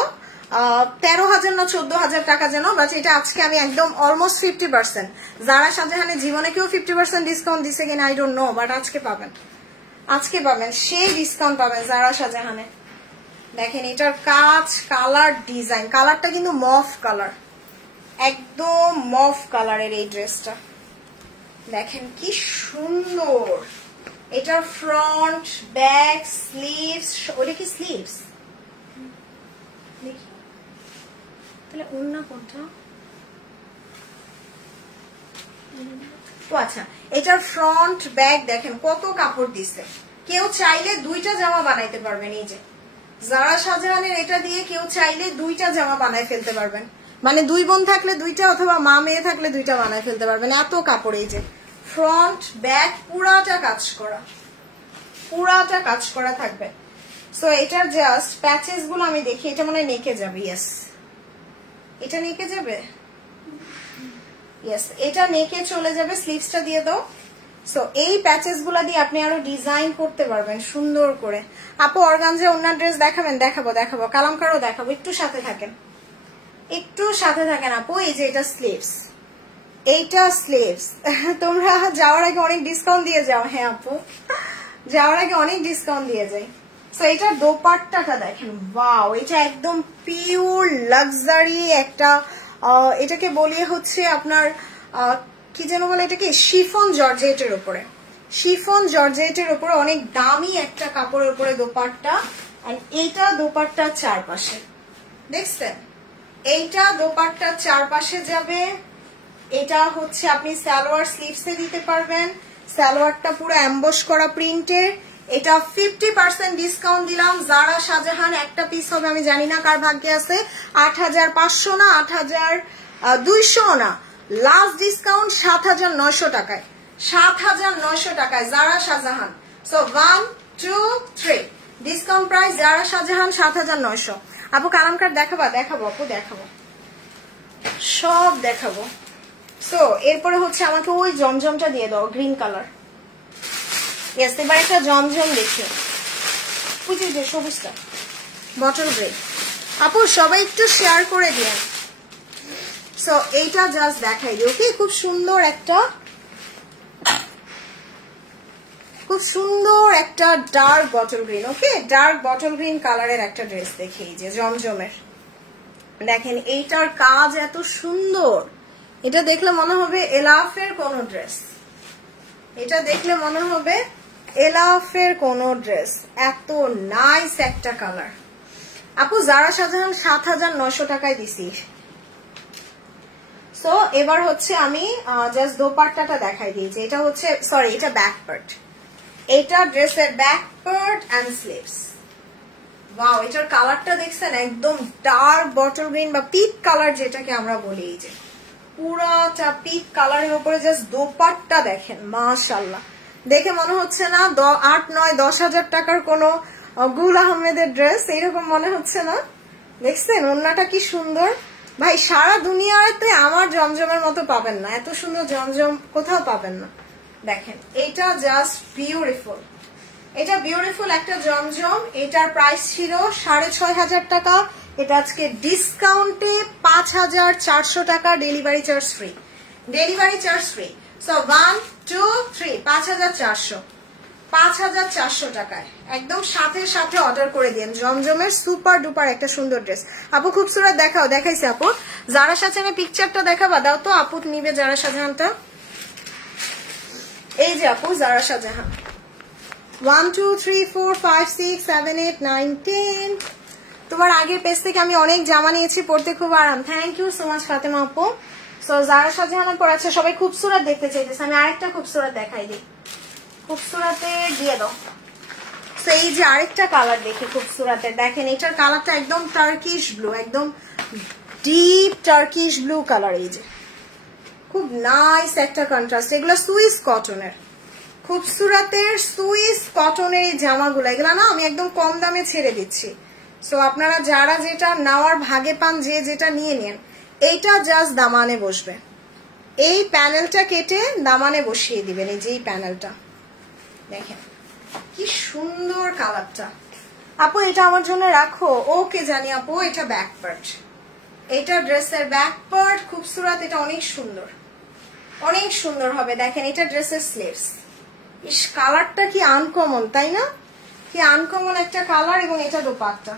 13,000 না 14,000 টাকা যেন, বাট এটা আজকে আমি একদম অলমোস্ট 50%। জারা শাহজাহানের জীবনে কেউ 50% ডিসকাউন্ট দিছে কিনা আই ডোন্ট নো, বাট আজকে পাবেন, আজকে পাবেন, সেই ডিসকাউন্ট পাবেন জারা শাহজাহানে। দেখেন এটার কাজ, কালার, ডিজাইন। কালারটা কিন্তু মফ কালার, একদম মফ কালারের এই ড্রেসটা। দেখেন কি সুন্দর। এটার ফ্রন্ট, ব্যাক, স্লিভস, ওটা কি স্লিভস দেখি তাহলে অন্য কোনটা? ও আচ্ছা, এটার ফ্রন্ট, ব্যাক দেখেন কত কাপড় দিছে। কেউ চাইলে দুইটা জামা বানাইতে পারবেন। এই যে জারা শাহজাহানের এটা দিয়ে কেউ চাইলে দুইটা জামা বানাই ফেলতে পারবেন, মানে দুই বোন থাকলে দুইটা, অথবা মা মেয়ে থাকলে দুইটা বানাই ফেলতে পারবেন, এত কাপড়। এই যে ফ্রন্ট, ব্যাক পুরাটা কাজ করা, পুরাটা কাজ করা থাকবে। সো এটার জাস্ট প্যাচেস গুলো আমি দেখি, এটা মনে হয় নেকে যাবে। ইয়েস, এটা নেকে যাবে। ইয়েস, এটা নেকে চলে যাবে। স্লিভসটা দিয়ে দাও। সো এই প্যাচেস গুলা দিয়ে আপনি আরো ডিজাইন করতে পারবেন সুন্দর করে। আপু অর্গানজা অন্য ড্রেস দেখাবেন? দেখাবো দেখাবো, কালামকারও দেখাবো, একটু সাথে থাকেন, একটু সাথে থাকেন আপু। এই যে এটা স্লিভস, এইটা স্লিভস। তোমরা যাওয়ার আগে অনেক ডিসকাউন্ট দিয়ে যাও। হ্যাঁ আপু, যাওয়ার আগে অনেক ডিসকাউন্ট দিয়ে যাই। সো এটার দোপাট্টাটা দেখেন, ওয়াও, এটা একদম পিওর লাক্সারি একটা, এটাকে বলিয়ে হচ্ছে আপনার কি যেন বলে এটাকে, শিফন জর্জেটের উপরে, শিফন জর্জেটের উপরে অনেক দামি একটা কাপড়ের উপরে দোপাট্টা। আর এইটা দোপাট্টার চারপাশে দেখছেন, এইটা দোপাট্টার চারপাশে যাবে। এটা হচ্ছে আপনি সালোয়ার স্লিভসে দিতে পারবেন। সালোয়ারটা পুরো অ্যাম্বস করা প্রিন্টের। এটা 50% ডিসকাউন্ট দিলাম। জারা শাহজাহান একটা পিস হবে, আমি জানি না কার ভাগ্যে আছে। 8500 না 8200 না, লাস্ট ডিসকাউন্ট 7900 টাকায়, 7900 টাকায় জারা শাহজাহান। সো 1 2 3 ডিসকাউন্ট প্রাইস জারা শাহজাহান 7900। আপু কালামকার দেখাবা? দেখাবো আপু, দেখাবো, সব দেখাবো। সো এরপরে হচ্ছে আমাকে ওই জমজমটা দিয়ে দাও, গ্রিন কালার। ইয়েস, এবার একটা জমজম দেখি, বুঝি যে সবুজটা, বটল গ্রে। আপু সবাই একটু শেয়ার করে দিন। সো এইটা জাস্ট দেখাই দিই। ওকে, খুব সুন্দর একটা, খুব সুন্দর একটা ডার্ক বটল গ্রিন। ওকে, ডার্ক বটল গ্রিন কালারের একটা ড্রেস দেখি, এই যে জমজমের। দেখেন এইটার কাজ এত সুন্দর, এটা দেখলে মনে হবে এলাফের কোন ড্রেস, এটা দেখলে মনে হবে এলাফের কোন ড্রেস, এত নাইস একটা কালার। আপু জারা শাহজাহান 7900 টাকায় দিছি। সো এবার হচ্ছে আমি জাস্ট দোপাট্টাটা দেখাই দিয়েছি। এটা হচ্ছে, সরি, এটা ব্যাক পার্ট, এটা ড্রেসের back part and sleeves. Wow, এটার কালারটা দেখছেন একদম ডার্ক বটল গ্রিন বা পিক কালার যেটাকে আমরা বলি। এই যে পুরাটা পিক কালারের উপরে জাস্ট দোপাট্টা দেখেন, মাশাআল্লাহ। দেখে মনে হচ্ছে না 8, 9, 10,000 টাকার কোনো গুল আহমেদের ড্রেস, এইরকম মনে হচ্ছে না। দেখছেন ওন্নাটা কি সুন্দর ভাই, সারা দুনিয়াতে আমার জমজমের মতো পাবেন না, এত সুন্দর জমজম কোথাও পাবেন না। দেখেন এটা জাস্ট বিউটিফুল, এটা বিউটিফুল একটা জমজম। এটার প্রাইস ছিল 6,500 টাকা, এটা আজকে ডিসকাউন্টে 5,400 টাকা, delivery charge free, delivery charge free. So 1, 2, 3, 5,400 টাকায় একদম সাথে সাথে অর্ডার করে দিন। জমজমের সুপার ডুপার একটা সুন্দর ড্রেস। আপু খুবসুরত দেখাও, দেখাইছে আপু। যারা সাজানের পিকচারটা দেখাবা, দাও তো আপু নিবে যারা সাজানটা। এই যে আপু যারা সাজাহান 1, 2, 3, 4, 5, 6, 7, 8, 9, 10। তোমার আগের পেজ থেকে আমি অনেক জামা নিয়েছি, পড়তে খুব আরাম। Thank you so much Fatema আপু। সো যারা সাজাহান পড়াচ্ছে সবাই খুবসুরত দেখতে চাইতেছে, আমি আরেকটা খুবসুরত দেখাই দিই, খুবসুরতে দিয়ে দাও। তো এই যে আরেকটা কালার দেখি খুবসুরতের, দেখেন এটার কালারটা একদম টার্কিশ ব্লু, একদম ডিপ টার্কিশ ব্লু কালার। এই যে খুব নাইস একটা কন্ট্রাস্ট। এগুলো সুইস কটনের, খুবসুরতের সুইস কটনের এই জামাগুলো, এগুলো না আমি একদম কম দামে ছেড়ে দিচ্ছি। সো আপনারা যারা যেটা নেওয়ার ভাগে পান, যে যেটা নিয়ে নেন, এইটা জাস্ট দামানে বসবে। এই প্যানেলটা কেটে দামানে বসিয়ে দিবেন, এই যে এই প্যানেলটা দেখেন কি সুন্দর কালারটা। আপু এটা আমার জন্য রাখো। ওকে জানি আপু, এটা ব্যাক পার্ট, এটা ড্রেসের ব্যাক পার্ট খুবসুরত, এটা অনেক সুন্দর, অনেক সুন্দর হবে। দেখেন এটা ড্রেসের স্লিভস। ইস কালারটা কি আনকমন, তাই না? কি আনকমন একটা কালার। এবং এটা দোপাট্টা,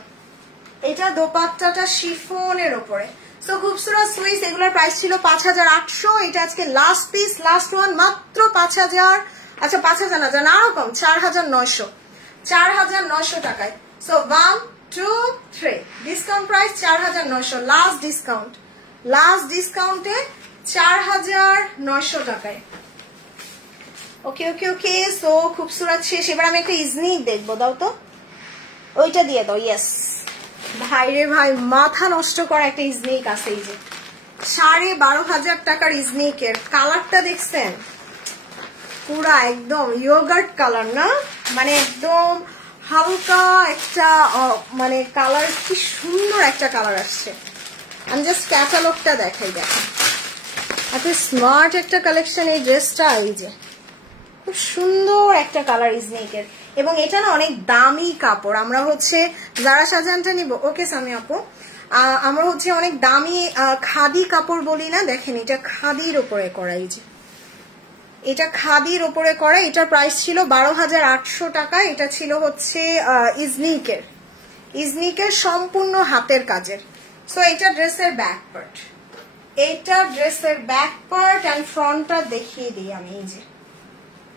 এটা দোপাট্টাটা শিফনের উপরে। সো খুবসুরত সুইস, এগুলোর প্রাইস ছিল 5,800। এটা আজকে লাস্ট পিস, লাস্ট ওয়ান, মাত্র 5,000, আচ্ছা 5,000 না, জানা আরো কম, 4,900 টাকায়। So 1, 2, 3, discount price 4,900, last discount, last ডিসকাউন্টে 4,900 টাকায়। ওকে ওকে ওকে। সো খুবসুরত শেষ। এবার আমি একটা ইজনিক দেখবো, দাও তো, ওইটা দিয়ে দাও। ইয়েস ভাইরে ভাই, মাথা নষ্ট করা একটা ইজনিক আছে। এই যে 12,500 টাকার ইজনিকের কালারটা দেখছেন, পুরা একদম ইয়োগার্ট কালার না, মানে একদম হালকা একটা মানে কালার, কি সুন্দর একটা কালার আসছে। আমি জাস্ট ক্যাটালগটা দেখাই, দেখেন এত স্মার্ট একটা কালেকশন এই ড্রেসটা। এই যে খুব সুন্দর একটা কালার ইজনিকের, এবং এটা না অনেক দামি কাপড়। আমরা হচ্ছে যারা সাজানটা নিব, ওকে সামি আপু, আমরা হচ্ছে অনেক দামি খাদি কাপড় বলি না। দেখেন এটা খাদির উপরে করা, এই যে এটা খাদির উপরে করা। এটার প্রাইস ছিল 12,800 টাকা। এটা ছিল হচ্ছে ইজনিকের, ইজনিকের সম্পূর্ণ হাতের কাজের। সো এটা ড্রেসের ব্যাক পার্ট, এটা ড্রেসের ব্যাক পার্ট এন্ড ফ্রন্টটা দেখিয়ে দিই আমি। এই যে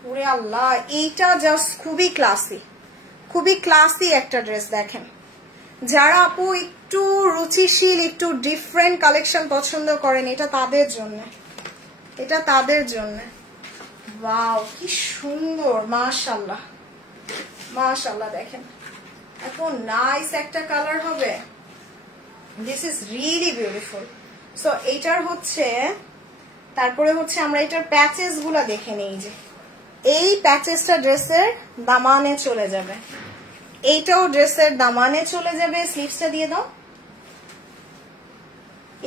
ওরে আল্লাহ, এইটা জাস্ট খুবই ক্লাসি, খুবই ক্লাসি একটা ড্রেস। দেখেন যারা আপু একটু রুচিশীল, একটু ডিফারেন্ট কালেকশন পছন্দ করেন, এটা তাদের জন্য, এটা তাদের জন্য। ওয়াও কি সুন্দর, মাশাআল্লাহ মাশাআল্লাহ। দেখেন এত নাইস একটা কালার হবে, this is really beautiful. So এইটার হচ্ছে, তারপরে হচ্ছে আমরা এটার প্যাচেস গুলা দেখে নেই। যে এই প্যাচেসটা ড্রেসের দামানে চলে যাবে, এইটাও ড্রেসের দামানে চলে যাবে। স্লিভসটা দিয়ে দাও।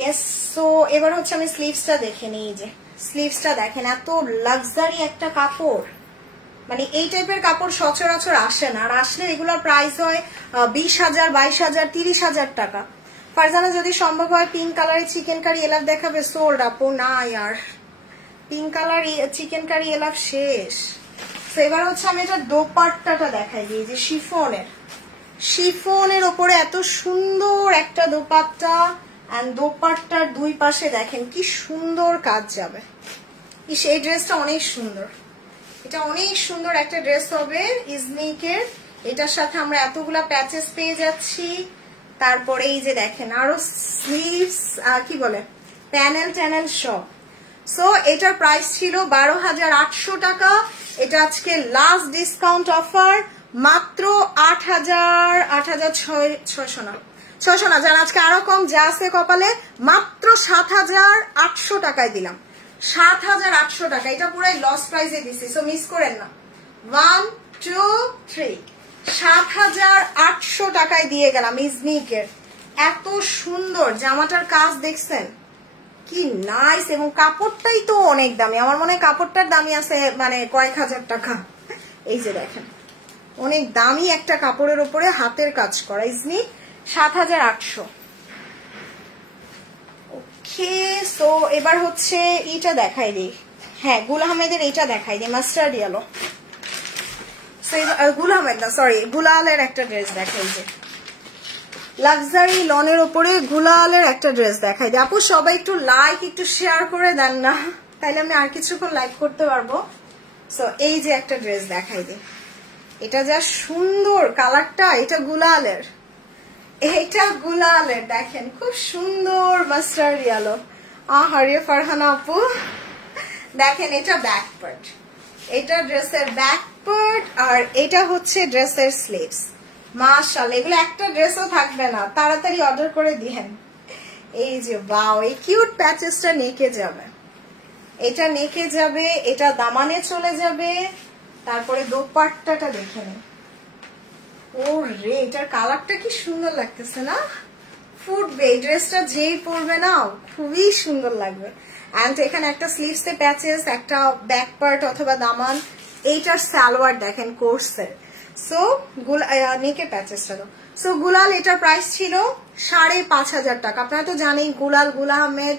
ইয়েস। সো এবার হচ্ছে আমি স্লিভসটা দেখে নিই। যে স্লিভসটা দেখেন, এত লাক্সারি একটা কাপড়, মানে এই টাইপের কাপড় সচরাচর আসে না, আর আসলে এগুলোর প্রাইস হয় 20,000, 22,000, 30,000 টাকা। ফারজানা যদি সম্ভব হয় পিঙ্ক কালারের চিকেন কারি এলাভ দেখাবে। সোল্ড আপু, না ইয়ার, পিঙ্ক কালার চিকেন কারি এলাভ শেষ। তো এবার হচ্ছে আমি এটা দোপাট্টাটা দেখাই দিই। যে শিফনের, শিফনের ওপরে এত সুন্দর একটা দোপাট্টা, এন্ড দোপাট্টার দুই পাশে দেখেন কি সুন্দর কাজ যাবে। এই ড্রেসটা অনেক সুন্দর, এটা অনেক সুন্দর একটা ড্রেস হবে ইজনিকের। এটার সাথে আমরা এতগুলা প্যাচেস পেয়ে যাচ্ছি। তারপরে এই যে দেখেন আরো স্লিভস, কি বলে, প্যানেল ট্যানেল সব। সো এটার প্রাইস ছিল 12,800 টাকা। এটা আজকে লাস্ট ডিসকাউন্ট অফার, মাত্র 8,600 না 600 না, যারা আজকে আরো কম যা আছে কপালে, মাত্র 7,800 টাকায় দিলাম। 7,800 টাকা, এটা পুরাই লস প্রাইসে দিছি, সো মিস করেন না। 1 2 3 7,800 টাকায় দিয়ে গেলাম ইজনিকের। এত সুন্দর জামাটার কাজ দেখছেন কি নাইস, এবং কাপড়টাই তো অনেক দামি। আমার মনে হয় কাপড়টার দামি আছে মানে কয়েক হাজার টাকা। এই যে দেখেন অনেক দামি একটা কাপড়ের উপরে হাতের কাজ করা ইজনি, 7,800। ওকে, সো এবার হচ্ছে এইটা দেখাই দিই। হ্যাঁ, গুল আহমেদের এইটা দেখাই দিই, মাস্টার্ড ইয়েলো। গুল আহমেদ না, সরি, গুলালের একটা ড্রেস দেখাই, যে লাক্সারি লনের উপরে গুলালের একটা ড্রেস দেখাই দিই। আপু সবাই একটু লাইক একটু শেয়ার করে দেন না, তাইলে আমি আর কিছুক্ষণ লাইক করতে পারবো। সো এই যে একটা ড্রেস দেখাই দিই, এটা যা সুন্দর কালারটা, এটা গুলালের, এটা গুলালের, দেখেন খুব সুন্দর মাস্টার্ড ইয়েলো। আহারে ফারহানা আপু দেখেন, এটা ব্যাক পার্ট, এটা ড্রেসের ব্যাক পার্ট, আর এটা হচ্ছে ড্রেসের স্লিভস। মাশাআল্লাহ, এগুলো একটা ড্রেসও থাকবে না, তাড়াতাড়ি অর্ডার করে দিয়েন। এই যে ওয়াও, এই কিউট প্যাচেসটা নেকে যাবে, এটা নেকে যাবে, এটা দামানে চলে যাবে। তারপরে দোপাট্টাটা দেখে নিন, ও রে, এটার কালারটা কি সুন্দর লাগতেছে না, ফুটবে এই ড্রেসটা, যেই পরবে না খুবই সুন্দর লাগবে। এন্ড এখানে একটা স্লিভসে প্যাচেস, একটা ব্যাক পার্ট অথবা দামান, এইটার সালোয়ার দেখেন কোর্সের। সো নেকে প্যাচেসটা তো। সো গুলাল এটার প্রাইস ছিল 5,500 টাকা। আপনারা তো জানেন গুলাল, গুল আহমেদ,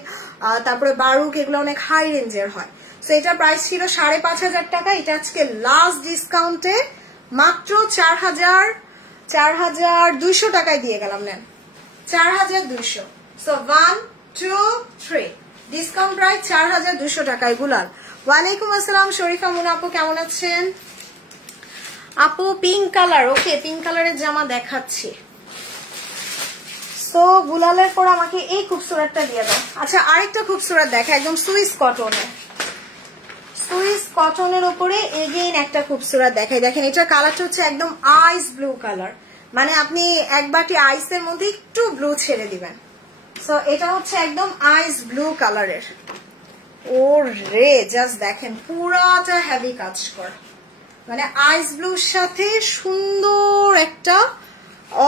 তারপরে বারুক, এগুলো অনেক হাই রেঞ্জের হয়। সো এটার প্রাইস ছিল 5,500 টাকা। এটা আজকে লাস্ট ডিসকাউন্টে মাত্র 4,200 টাকায় দিয়ে গেলাম, নেন 4,200। সো 1 2 3 ডিসকাউন্ট প্রাইস 4,200 টাকায় গুলাল। ওয়ালাইকুম আসসালাম শরীফা মুনা আপু, কেমন আছেন? আপু পিঙ্ক কালার, ওকে পিঙ্ক কালারের জামা দেখাচ্ছি। সো গুলালের পর আমাকে এই খুবসুরতটা দিয়ে দাও। আচ্ছা, আরেকটা খুবসুরত দেখা, একদম সুইস কটনের, সুইস কটনের উপরে এগেইন একটা খুবসুরত দেখাই। দেখেন এটার কালারটা হচ্ছে একদম আইস ব্লু কালার, মানে আপনি এক বাটি আইসের মধ্যে একটু ব্লু ছেড়ে দিবেন। সো এটা হচ্ছে একদম আইস ব্লু কালারের। ও রে, জাস্ট দেখেন পুরাটা হেভি কাজ করা, মানে আইস ব্লুর সাথে সুন্দর একটা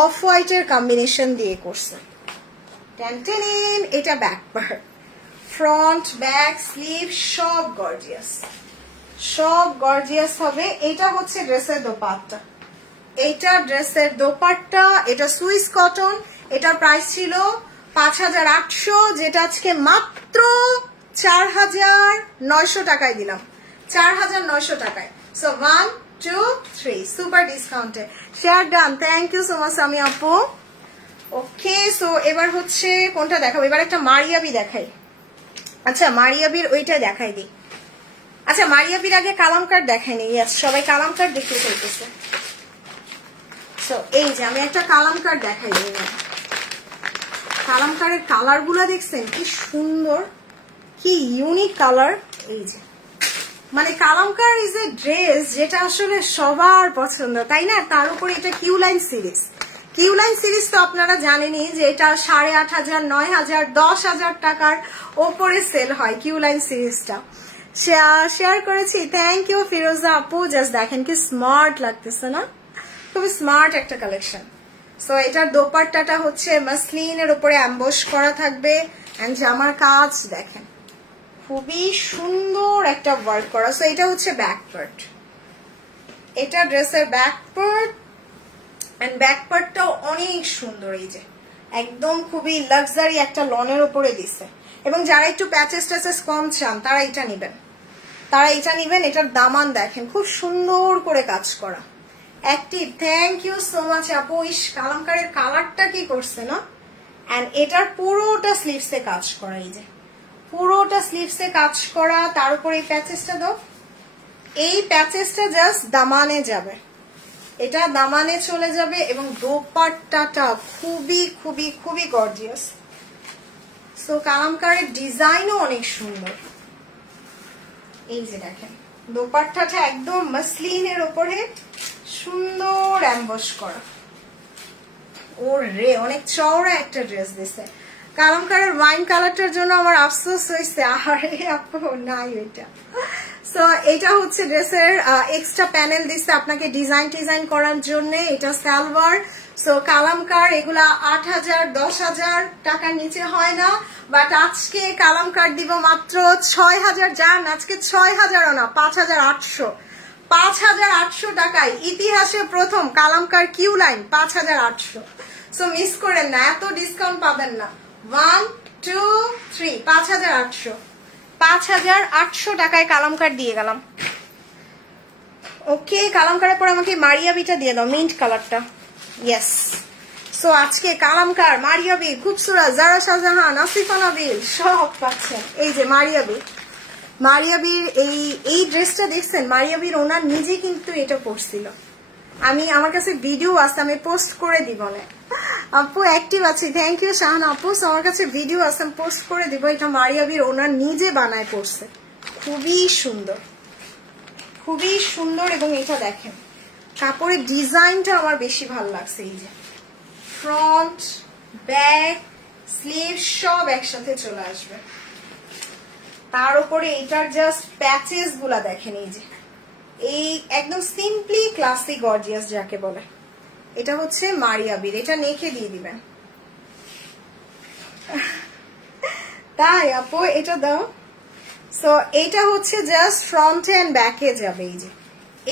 অফ হোয়াইটের কম্বিনেশন দিয়ে করছে। টেনটেন, এটা back part, front back sleeve সব গর্জিয়াস, সব গর্জিয়াস হবে। এটা হচ্ছে ড্রেসের দোপাট্টা, এটা ড্রেসের দোপাট্টা, এটা সুইস কটন। এটার প্রাইস ছিল 5,800, যেটা আজকে মাত্র 4,900 টাকায় দিলাম, 4,900 টাকায়। সো 1 2 3 সুপার ডিসকাউন্টে share done, thank you so much আমি আপু। ওকে, সো এবার হচ্ছে কোনটা দেখাবো, এবার একটা মারিয়াবি দেখাই। আচ্ছা মারিয়াবির ওইটা দেখাই দিই। আচ্ছা মারিয়াবির আগে কালামকার দেখাইনি, সবাই কালামকার দেখতে চাইতেছে। সো এই যে আমি একটা কালামকার দেখাই দিই, কালামকারের কালার গুলা দেখছেন কি সুন্দর, কি ইউনিক কালার। এই যে মানে কালামকার ইজ এ ড্রেস যেটা আসলে সবার পছন্দ, তাই না? তার উপরে এটা Q line series, Q line series তো আপনারা জানেনই যে এটা 8,500 9,000 10,000 টাকার ওপরে সেল হয় কিউ লাইন সিরিজটা। শেয়ার করেছি, থ্যাংক ইউ ফিরোজা আপু। জাস্ট দেখেন কি স্মার্ট লাগতেছে না, খুবই স্মার্ট একটা কালেকশন। সো এটার দোপাট্টাটা হচ্ছে মাসলিনের উপরে অ্যাম্বস করা থাকবে, এন্ড জামার কাজ দেখেন খুবই সুন্দর একটা ওয়ার্ক করা। সো এটা হচ্ছে ব্যাক পার্ট, এটা ড্রেসের ব্যাক পার্ট, এন্ড ব্যাক পার্টটাও অনেক সুন্দর, এই যে একদম খুবই লাক্সারি একটা লনের উপরে দিছে। এবং যারা একটু প্যাচেস ট্যাচেস কম চান তারা এটা নিবেন, তারা এটা নিবেন। এটার দামান দেখেন খুব সুন্দর করে কাজ করা, active. Thank you so much আপু। ইস কালামকারের কালারটা কি করছে না। এন্ড এটার পুরোটা স্লিভসে কাজ করা, এই যে পুরোটা স্লিভসে কাজ করা। তার উপর এই প্যাচেসটা দাও, এই প্যাচেসটা জাস্ট দামানে যাবে, এটা দামানে চলে যাবে। এবং দোপাট্টাটা খুবই খুবই খুবই গর্জিয়াস। সো কালামকারের ডিজাইনও অনেক সুন্দর, এই যে দেখেন দোপাট্টাটা একদম মাসলিনের উপরে সুন্দর অ্যাম্বস করা। ওর রে অনেক চওড়া একটা ড্রেস দিছে। কালামকারের ওয়াইন কালারটার জন্য আমার আফসোস হয়েছে, আরে আপু নাই ওইটা। সো এটা হচ্ছে ড্রেসের এক্সট্রা প্যানেল দিচ্ছে আপনাকে ডিজাইন করার জন্য। এটা সালোয়ার। সো কালামকার এগুলা 8,000 10,000 টাকার নিচে হয় না, বাট আজকে কালামকার দিব মাত্র 6,000। যান আজকে 6,000 না 5,800। 5,800 টাকায় ইতিহাসে প্রথম কালামকার কিউ লাইন 5,800। সো মিস করেন না, এত ডিসকাউন্ট পাবেন না। 1 2 3 5,800। 5,800 টাকায় কালামকার দিয়ে গেলাম। ওকে কালামকারের পর আমাকে মারিয়াবিটা দিয়ে দাও, মিন্ট কালারটা। ইয়েস। সো আজকে কালামকার, মারিয়াবি, খুবসুরত, জারা শাহজাহান, আসিফা নাবিল সব পাচ্ছেন। এই যে মারিয়াবির এই ড্রেসটা দেখছেন, মারিয়াবির ওনার নিজে কিন্তু এটা পরছিল। আমার কাছে ভিডিও আছে, আমি পোস্ট করে দিব না। আপু অ্যাক্টিভ আছি, থ্যাংক ইউ শাহানা আপু। আমার কাছে ভিডিও আছে, আমি পোস্ট করে দিব। এটা মারিয়াবির ওনার নিজে বানায় পরছে, খুবই সুন্দর, খুবই সুন্দর। এবং এটা দেখেন কাপড়ের ডিজাইনটা আমার বেশি ভালো লাগছে। এই যে ফ্রন্ট, ব্যাক, স্লিভ সব একসাথে চলে আসবে। তার উপরে এটার জাস্ট প্যাচেস গুলা দেখেন। এই যে এই একদম সিম্পলি ক্লাসিক গর্জিয়াস যাকে বলে, এটা হচ্ছে মারিয়াবির। এটা নেখে দিয়ে দিবেন। তাই আপু এটা দাও। সো এটা হচ্ছে জাস্ট ফ্রন্ট এন্ড ব্যাকে যাবে। এই যে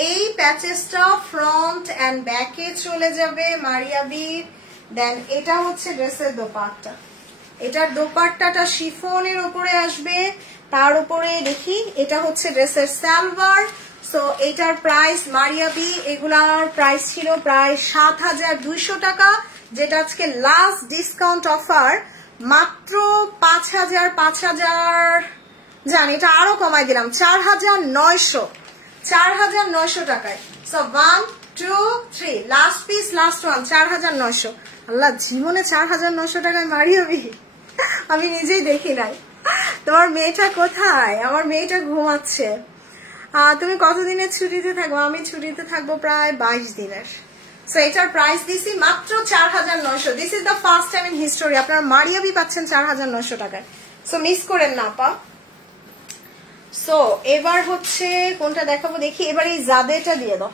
এই প্যাচেসটা ফ্রন্ট এন্ড ব্যাকে চলে যাবে মারিয়াবির। দেন এটা হচ্ছে ড্রেসের দোপাট্টা। এটার দোপাট্টাটা শিফনের উপরে আসবে। তার উপরে দেখি এটা হচ্ছে ড্রেসের সালোয়ার। সো এটার প্রাইস মারিয়াবি এগুলার প্রাইস ছিল প্রায় 7,200 টাকা, যেটা আজকে লাস্ট ডিসকাউন্ট অফার মাত্র 5,000 জান এটা আরো কমাই দিলাম 4,900 টাকায়। So 1 2 3 last piece, last one 4,900। আল্লাহ জীবনে 4,900 টাকায় মারিয়াবি আমি নিজেই দেখি নাই। তোমার মেয়েটা কোথায়? আমার মেয়েটা ঘুমাচ্ছে। তুমি কতদিনের ছুটিতে থাকবো? আমি ছুটিতে থাকবো প্রায় 22 দিনের। সো এটার প্রাইস দিছি মাত্র 4,900। This is the first time in history আপনারা মারিয়াবি পাচ্ছেন 4,900 টাকায়। সো মিস করেন না আপা। সো এবার হচ্ছে কোনটা দেখাবো দেখি। এবার এই জাদেটা দিয়ে দাও।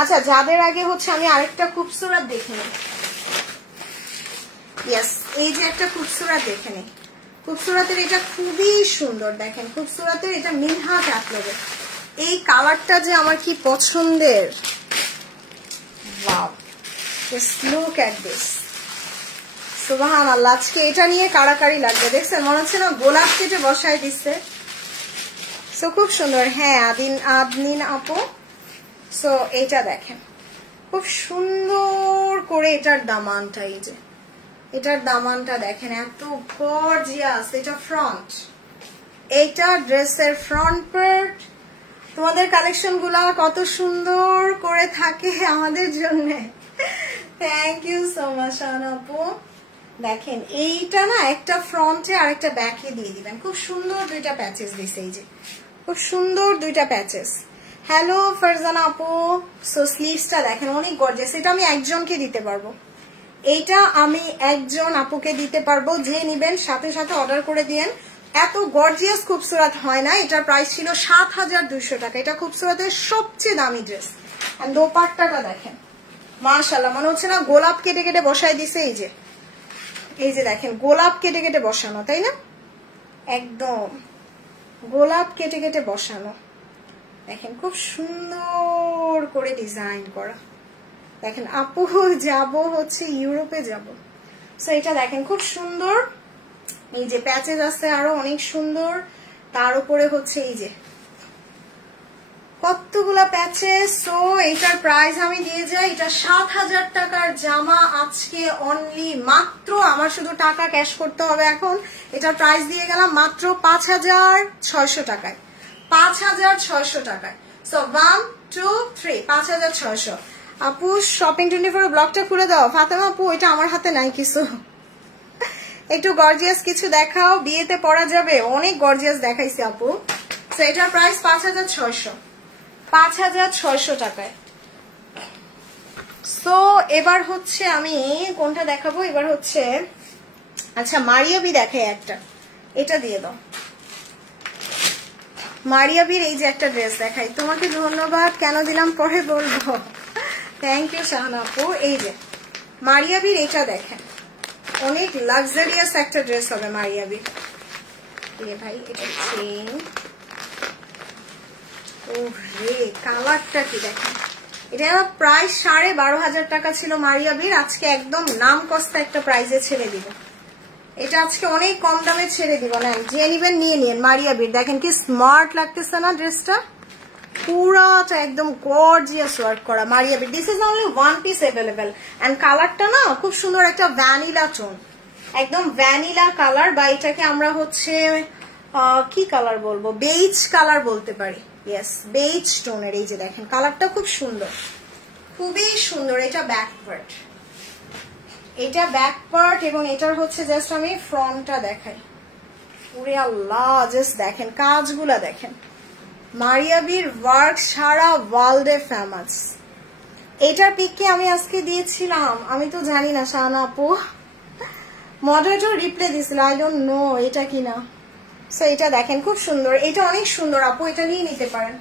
আচ্ছা জাদের আগে হচ্ছে আমি আরেকটা খুবসুরত দেখে নিই। ইয়েস এই যে একটা খুবসুরত দেখে নিই। খুবসুরতের এটা খুবই সুন্দর। দেখেন খুবসুরতের এটা মিনহা ক্যাটলগের। এই কালারটা যে আমার কি পছন্দের। Wow just look at this. সুবহানাল্লাহ আজকে এটা নিয়ে কাড়াকাড়ি লাগবে। দেখছেন মনে হচ্ছে না গোলাপ কেটে বসায় দিচ্ছে। সো খুব সুন্দর। হ্যাঁ আদনিন আপু। সো এটা দেখেন খুব সুন্দর করে এটার দামানটা, এই যে এটার দামানটা দেখেন এত গর্জিয়াস। এটা ফ্রন্ট, এটা ড্রেসের ফ্রন্ট পার্ট। তোমাদের কালেকশন গুলা কত সুন্দর করে থাকে আমাদের জন্য। থ্যাংক ইউ সো মাচ আপু। দেখেন এইটা না একটা ফ্রন্টে আর একটা ব্যাকে দিয়ে দিবেন। খুব সুন্দর দুইটা প্যাচেস দিছে। এই যে খুব সুন্দর দুইটা প্যাচেস। হ্যালো ফারজানা আপু। সো স্লিভসটা দেখেন অনেক গর্জিয়াস। এটা আমি একজনকে দিতে পারবো, এইটা আমি একজন আপুকে দিতে পারবো। যে নিবেন সাথে সাথে অর্ডার করে দিয়েন। এত গর্জিয়াস খুবসুরত হয় না। এটার প্রাইস ছিল 7,200 টাকা। এটা খুবসুরতের সবচেয়ে দামি ড্রেস। আর দোপাট্টাটা দেখেন মাশাআল্লাহ মনে হচ্ছে না গোলাপ কেটে কেটে বসাই দিছে। এই যে দেখেন গোলাপ কেটে কেটে বসানো, তাই না? একদম গোলাপ কেটে কেটে বসানো। দেখেন খুব সুন্দর করে ডিজাইন করা। দেখেন আপু যাব হচ্ছে ইউরোপে যাব। সো এটা দেখেন খুব সুন্দর। এই যে প্যাচেস আছে আরো অনেক সুন্দর। তার উপরে হচ্ছে এই যে কতগুলা প্যাচেস। সো এটার প্রাইস আমি দিয়ে যাই। এটা 7,000 টাকার জামা আজকে অনলি মাত্র আমার শুধু টাকা ক্যাশ করতে হবে এখন। এটার প্রাইস দিয়ে গেলাম মাত্র 5,600 টাকায়। 5,600 টাকায়। সো 1 2 3 5,600। আপু শপিং 24 ব্লগটা খুলে দাও। ফাতেমা আপু এটা আমার হাতে নাই কিছু, একটু গর্জিয়াস কিছু দেখাও, বিয়েতে পরা যাবে। অনেক গর্জিয়াস দেখাইছি আপু। সো এটার প্রাইস 5600 টাকায়। সো এবার হচ্ছে আমি কোনটা দেখাবো, এবার হচ্ছে আচ্ছা মারিয়াবি দেখে একটা, এটা দিয়ে দাও। মারিয়াবির এই যে একটা ড্রেস দেখাই তোমাকে, ধন্যবাদ কেন দিলাম পরে বলবো। থ্যাংক ইউ শাহানা আপু। এই যে মারিয়াবির এটা দেখেন, অনেক লাক্সারিয়াস একটা ড্রেস হবে মারিয়াবির। ভাই এটা চেন, ও রে কালারটা কি দেখেন, এটা প্রায় 12,500 টাকা ছিল মারিয়াবির, আজকে একদম নাম কস্তা একটা প্রাইজে ছেড়ে দিব। এটা আজকে অনেক কম দামে ছেড়ে দিব, না যে নিবেন নিয়ে নিন। মারিয়াবির দেখেন কি স্মার্ট লাগতেছে না ড্রেসটা, পুরাটা একদম গর্জিয়াস ওয়ার্ক করা মারিয়াবির। This is only one piece available and কালারটা না খুব সুন্দর একটা ভ্যানিলা টোন, একদম ভ্যানিলা কালার, বা এটাকে আমরা হচ্ছে কি কালার বলবো, বেইজ কালার বলতে পারি। ইয়েস বেইজ টোনের। এই যে দেখেন কালারটা খুব সুন্দর, খুবই সুন্দর। এটা ব্যাক পার্ট, এটা ব্যাক পার্ট, এবং এটার হচ্ছে জাস্ট আমি ফ্রন্টটা দেখাই। ওরে আল্লাহ জাস্ট দেখেন কাজগুলা দেখেন, মারিয়াবির ওয়ার্ক সারা ওয়ার্ল্ডে ফেমাস। এটার পিককে আমি আজকে দিয়েছিলাম, আমি তো জানি না শাহানা আপু, মডারেটর রিপ্লে দিছিল, আই ডোন্ট নো এটা কিনা। সো এটা দেখেন খুব সুন্দর, এটা অনেক সুন্দর আপু, এটা নিয়ে নিতে পারেন,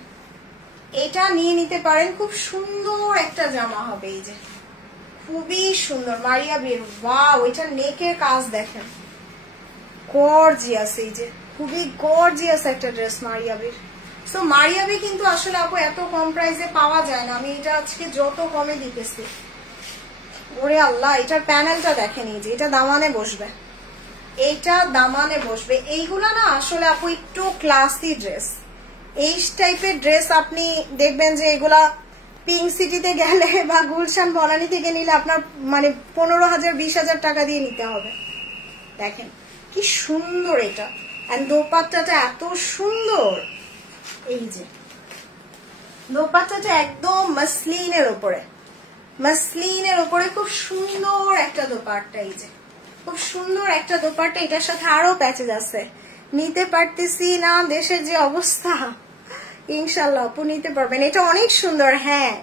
এটা নিয়ে নিতে পারেন, খুব সুন্দর একটা জামা হবে। এই যে খুবই সুন্দর মারিয়াবির, ওয়াও এটা নেকের কাজ দেখেন গর্জিয়াস, এই যে খুবই গর্জিয়াস একটা ড্রেস মারিয়াবির। সো মারিয়াবি কিন্তু আসলে আপু এত কম প্রাইসে পাওয়া যায় না, আমি এটা আজকে যত কমে দিতেছি। ওরে আল্লাহ এটার প্যানেলটা দেখেন, এই যে এটা দামানে বসবে, এইটা দামানে বসবে। এইগুলা না আসলে আপু একটু ক্লাসি ড্রেস, এই টাইপের ড্রেস আপনি দেখবেন যে এগুলা পিঙ্ক সিটিতে গেলে বা গুলশান বনানী থেকে নিলে আপনার মানে 15,000 20,000 টাকা দিয়ে নিতে হবে। দেখেন কি সুন্দর এটা, এন্ড দোপাট্টাটা এত সুন্দর, এই যে দোপাট্টাটা একদম মাসলিনের উপরে, মাসলিনের উপরে খুব সুন্দর একটা দোপাট্টা, এই যে খুব সুন্দর একটা দোপাট্টা। এটার সাথে আরো প্যাচেজ আছে, নিতে পারতেছি না দেশের যে অবস্থা, ইনশাল্লাহ আপু নিতে পারবেন। এটা অনেক সুন্দর, হ্যাঁ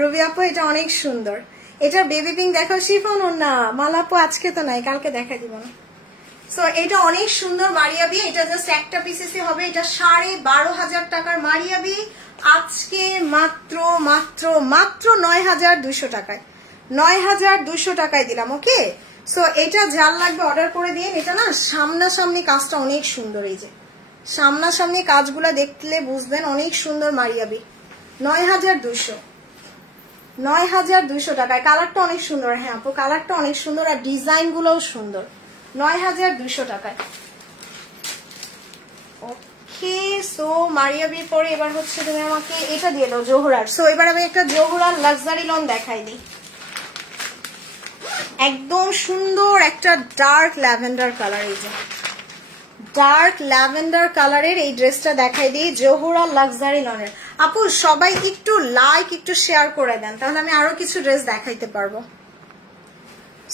রবি আপু এটা অনেক সুন্দর। এটা বেবি পিঙ্ক দেখো, শিফন না মালাপু আজকে তো নাই, কালকে দেখা দিব না। সো এটা অনেক সুন্দর মারিয়াবি, এটা জাস্ট একটা পিসেসই হবে। এটা 12,500 টাকার মারিয়াবি, আজকে মাত্র মাত্র মাত্র 9,200 টাকায়, 9,200 টাকায় দিলাম। ওকে সো এটা যার লাগবে অর্ডার করে দিন। এটা না সামনাসামনি কাজটা অনেক সুন্দর, এই যে সামনাসামনি কাজগুলা দেখলে বুঝবেন অনেক সুন্দর মারিয়াবি। 9,200 টাকায়, কালারটা অনেক সুন্দর। হ্যাঁ আপু কালারটা অনেক সুন্দর, আর ডিজাইন গুলোও সুন্দর। 9,200 টাকায়। ওকে সো মারিয়াবির পরে এবার হচ্ছে তুমি আমাকে এটা দিয়ে দাও জোহরার। সো এবার আমি একটা জোহরার লাক্সারি লন দেখাই দিই, একদম সুন্দর একটা ডার্ক ল্যাভেন্ডার কালার, এই যে ডার্ক ল্যাভেন্ডার কালারের এই ড্রেসটা দেখাই দিই জোহরা লাক্সারি লনের। আপু সবাই একটু লাইক একটু শেয়ার করে দেন, তাহলে আমি আরো কিছু ড্রেস দেখাইতে পারবো।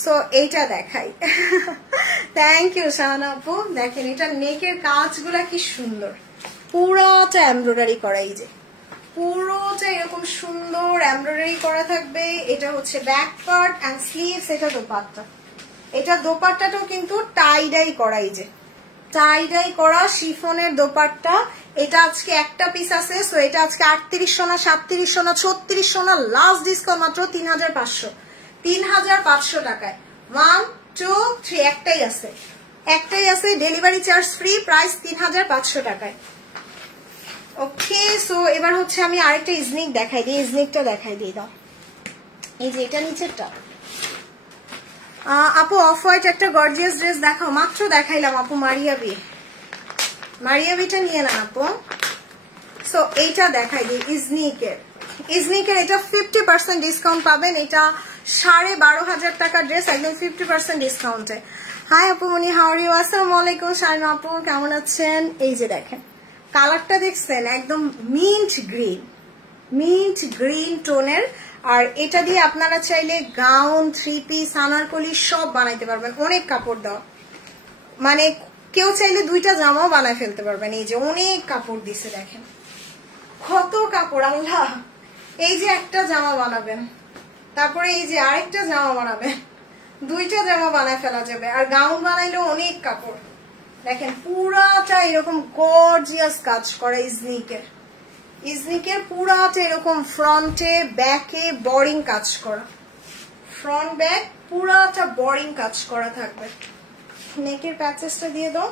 সো এইটা দেখাই। থ্যাংক ইউ শাহানা আপু। দেখেন এটা নেকের কাজগুলা কি সুন্দর, পুরোটা এমব্রয়ডারি করা, এই যে পুরোটা এরকম সুন্দর এমব্রয়ডারি করা থাকবে। এটা হচ্ছে ব্যাক পার্ট এন্ড স্লিভস, এটা দোপাট্টা, এটা দোপাট্টাটাও কিন্তু টাই ডাই করা, এই যে টাই ডাই করা শিফনের দোপাট্টা। এটা আজকে একটা পিস আছে, সো এটা আজকে 3800 না 3700 না 3600 না, লাস্ট ডিসকাউন্ট মাত্র 3,500, 3,500 টাকায়। 1 2 3 একটাই আছে, একটাই আছে, ডেলিভারি চার্জ ফ্রি, প্রাইস 3,500 টাকায়। ওকে সো এবার হচ্ছে আমি আরেকটা ইজনিক দেখাই দিই, ইজনিকটা দেখাই দিই দাও। এই যে এটা নিচেরটা আপু অফ হোয়াইট একটা গর্জিয়াস ড্রেস দেখাও, মাত্র দেখাইলাম আপু মারিয়াবি, মারিয়াবিটা নিয়ে না আপু। সো এইটা দেখাই দিই ইজনিকের, ইজনিকের এটা 50% ডিসকাউন্ট পাবেন। এটা 12,500 টাকার ড্রেস, একদম 50% ডিসকাউন্টে। হাই আপু মনি, হাউ আর ইউ? আসসালামু আলাইকুম শাইমা আপু, কেমন আছেন? এই যে দেখেন কালারটা দেখছেন, একদম মিন্ট গ্রিন, মিন্ট গ্রিন টোনের। আর এটা দিয়ে আপনারা চাইলে গাউন, থ্রি পিস, আনারকলি সব বানাইতে পারবেন, অনেক কাপড় দেওয়া, মানে কেউ চাইলে 2টা জামাও বানায় ফেলতে পারবেন। এই যে অনেক কাপড় দিছে, দেখেন কত কাপড় আল্লাহ। এই যে একটা জামা বানাবেন, তারপরে এই যে আরেকটা জামা বানাবেন, 2টা জামা বানায় ফেলা যাবে। আর গাউন বানাইলেও অনেক কাপড়। দেখেন পুরাটা এরকম গর্জিয়াস কাজ করা ইজনিকের। ইজনিকের পুরাটা এরকম ফ্রন্টে ব্যাকে বোরিং কাজ করা, ফ্রন্ট ব্যাক পুরাটা বোরিং কাজ করা থাকবে। নেকের প্যাচেসটা দিয়ে দাও।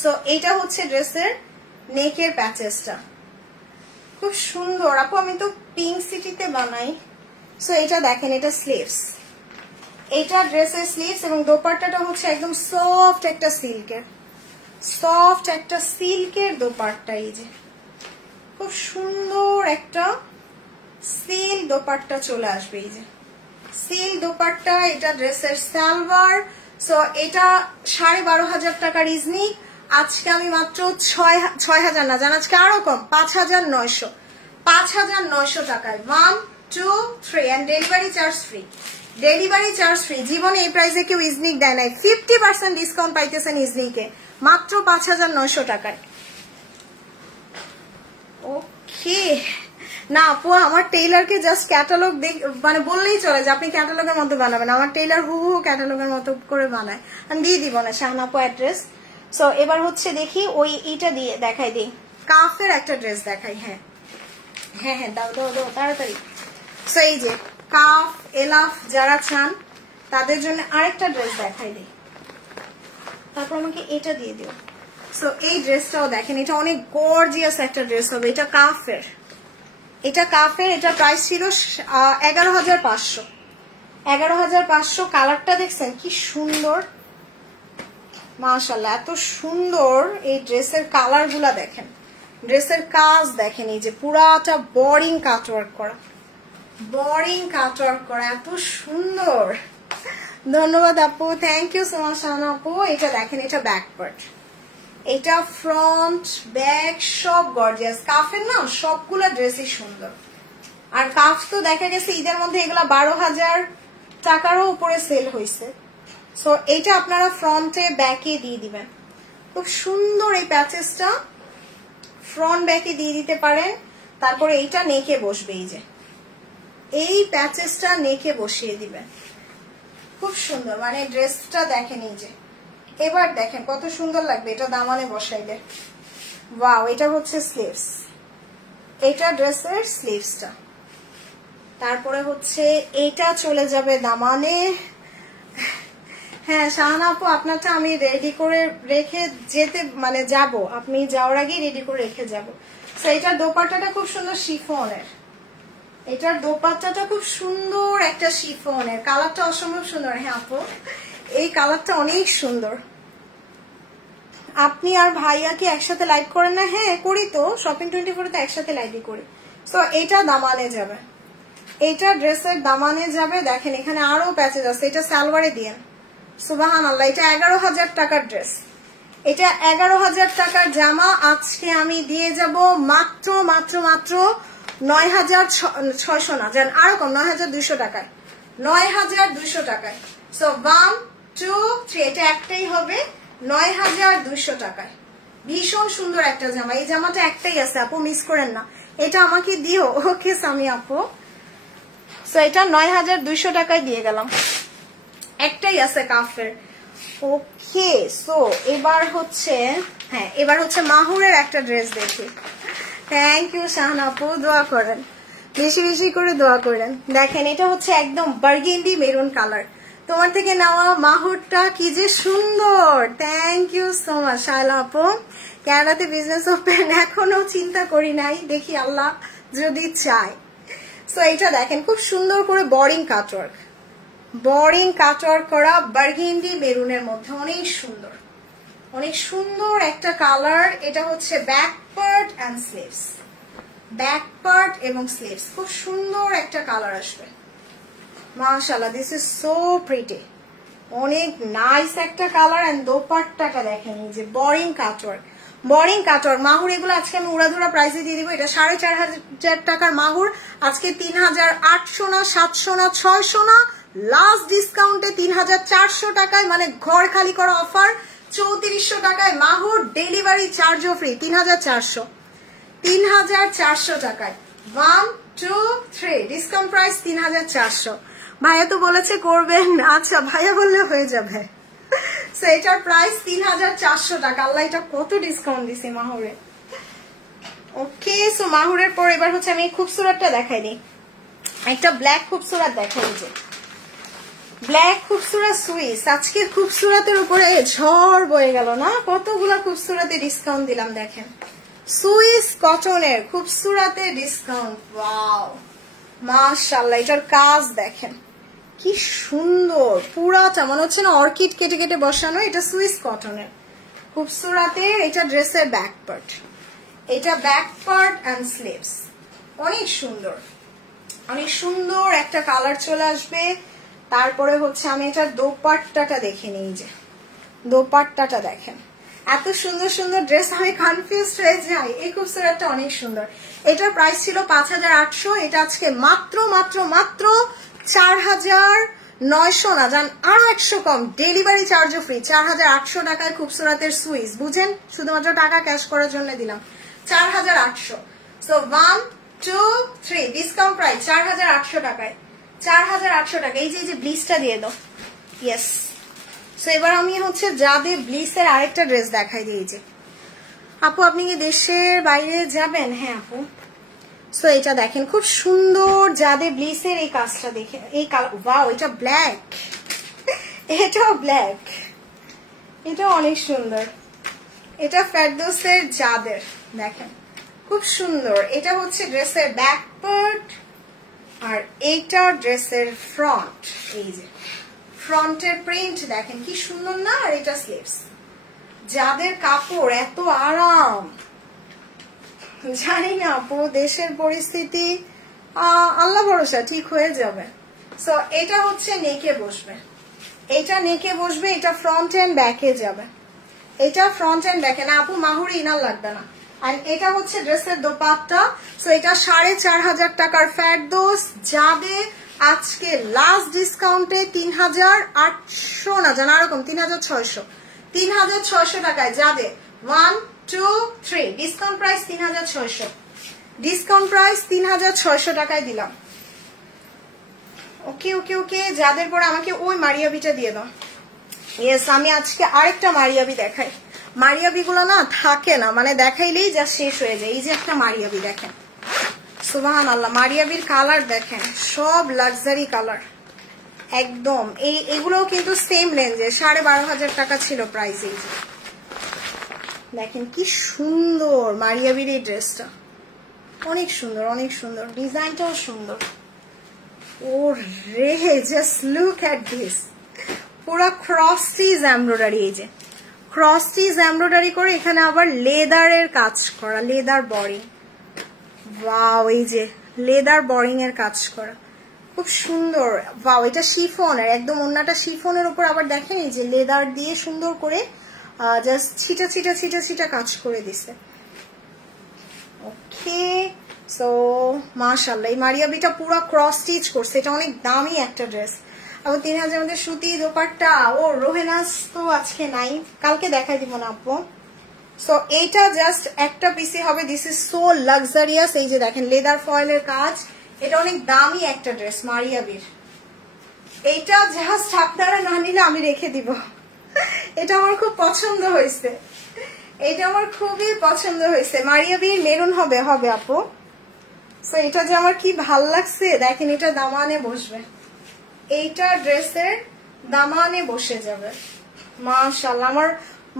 সো এইটা হচ্ছে ড্রেসের নেকের প্যাচেসটা, খুব সুন্দর। আপু আমি তো পিঙ্ক সিটিতে বানাই। সো এটা দেখেন, এটা স্লিভস, এটা ড্রেসের স্লিভস এবং দোপাট্টাটা হচ্ছে একদম সফট একটা সিল্কের, সফট একটা সিল্কের দোপাট্টা। এই যে খুব সুন্দর একটা সিল্ক দোপাট্টা চলে আসবে। এই যে সিল্ক দোপাট্টা, এটা ড্রেসের সালোয়ার। সো এটা 12,500 টাকার ইজনিক। আজকে আমি মাত্র 6,000 না জান, আজকে আরো কম, 5,900 টাকায় 1 2 3 and delivery charge free. Delivery charge free. জীবনে এই প্রাইসে কেউ ইজনিক দেয় নাই। 50% ডিসকাউন্ট পাইতেছেন ইজনিকে মাত্র 5,900 টাকায়। ওকে না আপু, আমার টেইলারকে জাস্ট ক্যাটালগ মানে বললেই চলে যে আপনি ক্যাটালগের মতো বানাবেন। আমার টেইলার হু ক্যাটালগের মতো করে বানায়, আমি দিয়ে দিব না শাহানা আপু অ্যাড্রেস। সো এবার হচ্ছে দেখি ওই ইটা দিয়ে দেখাই দিই, কাফের একটা ড্রেস দেখাই। হ্যাঁ হ্যাঁ হ্যাঁ দাও দাও দাও তাড়াতাড়ি। সো এই যে কাফ এলাফ যারা চান তাদের জন্য আরেকটা ড্রেস দেখাই দিই, তারপর আমাকে এটা দিয়ে দিও। সো এই ড্রেসটাও দেখেন, এটা অনেক গর্জিয়াস একটা ড্রেস হবে। এটা কাফের, এটা কাফের। এটা প্রাইস ছিল 11,500। 11,500। কালারটা দেখছেন কি সুন্দর, মাশাআল্লাহ এত সুন্দর। এই ড্রেসের কালার গুলা দেখেন, ড্রেসের কাজ দেখেন। এই যে পুরাটা বোরিং কাটওয়ার্ক করা, বোরিং কাটওয়ার্ক করা, এত সুন্দর। ধন্যবাদ আপু, thank you so much Shahana আপু। এটা দেখেন, এটা ব্যাক পার্ট, এটা ফ্রন্ট ব্যাক সব গর্জিয়াস। কাফের না সবগুলো ড্রেসই সুন্দর। আর কাফ তো দেখা গেছে ঈদের মধ্যে এগুলা 12,000 টাকারও উপরে সেল হয়েছে। সো এইটা আপনারা ফ্রন্টে ব্যাকে দিয়ে দিবেন, খুব সুন্দর। এই প্যাচেসটা ফ্রন্ট ব্যাকে দিয়ে দিতে পারেন। তারপরে এইটা নেকে বসবে, এই যে এই প্যাচেসটা নেকে বসিয়ে দিবেন, খুব সুন্দর। মানে ড্রেসটা দেখেন, এই যে এবার দেখেন কত সুন্দর লাগবে এটা দামানে বসাইলে। ওয়াও, এটা হচ্ছে স্লিভস, এটা ড্রেসের স্লিভসটা। তারপরে হচ্ছে এটা চলে যাবে দামানে। হ্যাঁ শাহানা আপু, আপনারটা আমি রেডি করে রেখে যেতে মানে যাব, আপনি যাওয়ার আগেই রেডি করে রেখে যাব। তো এটার দোপাট্টাটা খুব সুন্দর শিফনের, এটার দোপাট্টাটা খুব সুন্দর একটা শিফনের। কালারটা অসম্ভব সুন্দর। হ্যাঁ আপু, এই কালারটা অনেক সুন্দর। আপনি আর ভাইয়া কি একসাথে লাইভ করেন না? হ্যাঁ করি তো, শপিং 24 তে একসাথে লাইভই করি। সো এটা দামানে যাবে, এটা ড্রেসের দামানে যাবে। দেখেন এখানে আরো প্যাচেজ আছে, এটা সালোয়ারে দিয়ে। সুবহানাল্লাহ, এটা 11,000 টাকার ড্রেস, এটা 11,000 টাকার জামা। আজকে আমি দিয়ে যাব মাত্র মাত্র মাত্র 9,600 না, জান আরো কম, 9,200 টাকায়, 9,200 টাকায়। সো 1 2 3, এটা একটাই হবে 9,200 টাকায়। ভীষণ সুন্দর একটা জামা। এই জামাটা একটাই আছে আপু, মিস করেন না, এটা আমাকে দিও। ওকে সামি আপু। সো এটা 9,200 টাকায় দিয়ে গেলাম, একটাই আছে কাফের। ওকে, সো এবার হচ্ছে, হ্যাঁ এবার হচ্ছে মাহুরের একটা ড্রেস দেখি। থ্যাংক ইউ শাহানা আপু, দোয়া করেন, বেশি বেশি করে দোয়া করেন। দেখেন এটা হচ্ছে একদম বার্গেন্ডি মেরুন কালার। তোমার থেকে নেওয়া মাহুরটা কি যে সুন্দর। Thank you so much Shayla আপু। ক্যানাডাতে বিজনেস ওপেন এখনো চিন্তা করি নাই, দেখি আল্লাহ যদি চায়। সো এটা দেখেন খুব সুন্দর করে বোরিং কাটওয়ার্ক, বোরিং কাটওয়ার্ক করা বার্গেন্ডি মেরুনের মধ্যে, অনেক সুন্দর, অনেক সুন্দর একটা কালার। এটা হচ্ছে back part and sleeves, back part এবং স্লিভস, খুব সুন্দর একটা কালার আসবে। মাশাআল্লাহ, দিস ইজ সো প্রিটি, অনেক নাইস একটা কালার। এন্ড দোপাট্টাটা দেখেন, এই যে বোরিং কাটওয়ার্ক, বোরিং কাটওয়ার্ক। মাহুর এগুলো আজকে আমি উড়াধুরা প্রাইসে দিয়ে দিব। এটা 4,500 টাকার মাহুর, আজকে 3,800 না, 700 না, 600 না, লাস্ট ডিসকাউন্টে 3,400 টাকায়, মানে ঘর খালি করা অফার। 3400 টাকায় মাহুর, ডেলিভারি চার্জও ফ্রি। 3400 টাকায় 1 2 3 ডিসকাউন্ট প্রাইস 3400। ভাইয়া তো বলেছে করবেন, আচ্ছা ভাইয়া বললে হয়ে যাবে। সো এটার প্রাইস 3400 টাকা। আল্লাহ, এটা কত ডিসকাউন্ট দিছে মাহুরে। ওকে, সো মাহুরের পর এবার হচ্ছে আমি খুবসুরতটা দেখাই দিই। একটা ব্ল্যাক খুবসুরত দেখাই, যে ব্ল্যাক খুবসুরত সুইস। আজকে খুবসুরতের উপরে ঝড় বয়ে গেল না, কতগুলা খুবসুরতে ডিসকাউন্ট দিলাম। দেখেন সুইস কটনের খুবসুরতে ডিসকাউন্ট। ওয়াও মাশাআল্লাহ, এটার কাজ দেখেন কি সুন্দর, পুরাটা মনে হচ্ছে না অর্কিড কেটে কেটে বসানো। এটা সুইস কটনের খুবসুরতের, এটা ড্রেসের ব্যাক পার্ট, এটা ব্যাক পার্ট এন্ড স্লিভস। অনেক সুন্দর, অনেক সুন্দর একটা কালার চলে আসবে। তারপরে হচ্ছে আমি এটার দোপাট্টাটা দেখে নিই, যে দোপাট্টাটা দেখেন, এত সুন্দর সুন্দর ড্রেস, আমি কনফিউজড হয়ে যাই। এই খুবসুরতটা অনেক সুন্দর। এটার প্রাইস ছিল 5800, এটা আজকে মাত্র মাত্র মাত্র 4900 না, জান আরো 100 কম, ডেলিভারি চার্জও ফ্রি। 4800 টাকায় খুবসুরতের সুইস, বুঝেন, শুধুমাত্র টাকা ক্যাশ করার জন্য দিলাম 4800। সো 1 2 3 ডিসকাউন্ট প্রাইস 4800 টাকায়, 4800 টাকা। এই যে ব্লিচটা দিয়ে দাও, ইয়েস। সো এবার আমি হচ্ছে যাদের ব্লিচের আরেকটা ড্রেস দেখাই দিয়েছি। আপু আপনি কি দেশের বাইরে যাবেন? হ্যাঁ আপু। সো এটা দেখেন খুব সুন্দর, যাদের ব্লিচের এই কাজটা দেখে, এই কালার, ওয়াও এটা ব্ল্যাক, এটাও ব্ল্যাক, এটা অনেক সুন্দর। এটা ফেরদৌসের যাদের, দেখেন খুব সুন্দর। এটা হচ্ছে ড্রেসের ব্যাক পার্ট, আর এইটা ড্রেসের ফ্রন্ট। এই যে ফ্রন্টের প্রিন্ট দেখেন কি সুন্দর না, আর এটা স্লিভস। যাদের কাপড় এত আরাম, জানি না আপু, দেশের পরিস্থিতি আল্লাহ ভরসা ঠিক হয়ে যাবে। সো এটা হচ্ছে নেকে বসবে, এটা নেকে বসবে, এটা ফ্রন্ট এন্ড ব্যাকে যাবে, এটা ফ্রন্ট এন্ড ব্যাকে না আপু, মাহুরি ইনার লাগবে না। আর এটা হচ্ছে ড্রেসের দোপাট্টা। সো এটা 4500 টাকার ফেরদৌস। যাদের আজকে লাস্ট ডিসকাউন্টে 3800 না, জানা এরকম 3600 টাকায় যাদের 1 2 3 ডিসকাউন্ট প্রাইস 3600, ডিসকাউন্ট প্রাইস 3600 টাকায় দিলাম। ওকে ওকে ওকে, যাদের পরে আমাকে ওই মারিয়াবিটা দিয়ে দাও। ইয়েস, আমি আজকে আরেকটা মারিয়াবি দেখাই। মারিয়াবি গুলো না থাকে না, মানে দেখাইলেই যা শেষ হয়ে যায়। এই যে একটা মারিয়াবি দেখেন, সুবহানাল্লাহ, মারিয়াবির কালার দেখেন, সব লাক্সারি কালার একদম। এগুলোও কিন্তু সেম রেঞ্জে, 12,500 টাকা ছিল প্রাইস। এই যে দেখেন কি সুন্দর মারিয়াবির এই ড্রেসটা, অনেক সুন্দর অনেক সুন্দর, ডিজাইনটাও সুন্দর। ও রে, জাস্ট লুক এট দিস, পুরো ক্রস স্টিচ এমব্রয়ডারি। এই যে ক্রস স্টিচ এমব্রয়ডারি করে এখানে আবার লেদারের কাজ করা, লেদার বরিং। ওয়াও, এই যে লেদার বরিং এর কাজ করা, খুব সুন্দর। ওয়াও, এটা শিফনের, একদম ওন্নাটা শিফনের উপর আবার দেখেন এই যে লেদার দিয়ে সুন্দর করে জাস্ট ছিটা ছিটা ছিটা ছিটা কাজ করে দিছে। ওকে, সো মাশাআল্লাহ, এই মারিয়াবিটা পুরো ক্রস স্টিচ করছে। এটা অনেক দামি একটা ড্রেস। আবার 3000 মধ্যে সুতি দোপাট্টা। ও রোহেনাস তো আজকে নাই, কালকে দেখাই দিব না আপু। সো এইটা জাস্ট একটা পিসি হবে। This is so luxurious. এই যে দেখেন লেদার ফয়েলের কাজ, এটা অনেক দামি একটা ড্রেস মারিয়াবির। এইটা জাস্ট আপনারা না নিলে আমি রেখে দিব। এটা আমার খুব পছন্দ হয়েছে, এটা আমার খুবই পছন্দ হয়েছে। মারিয়াবির মেরুন হবে হবে আপু। সো এটা যে আমার কি ভাল লাগছে দেখেন, এটা দামানে বসবে, এইটা ড্রেসের দামানে বসে যাবে। মাশাআল্লাহ, আমার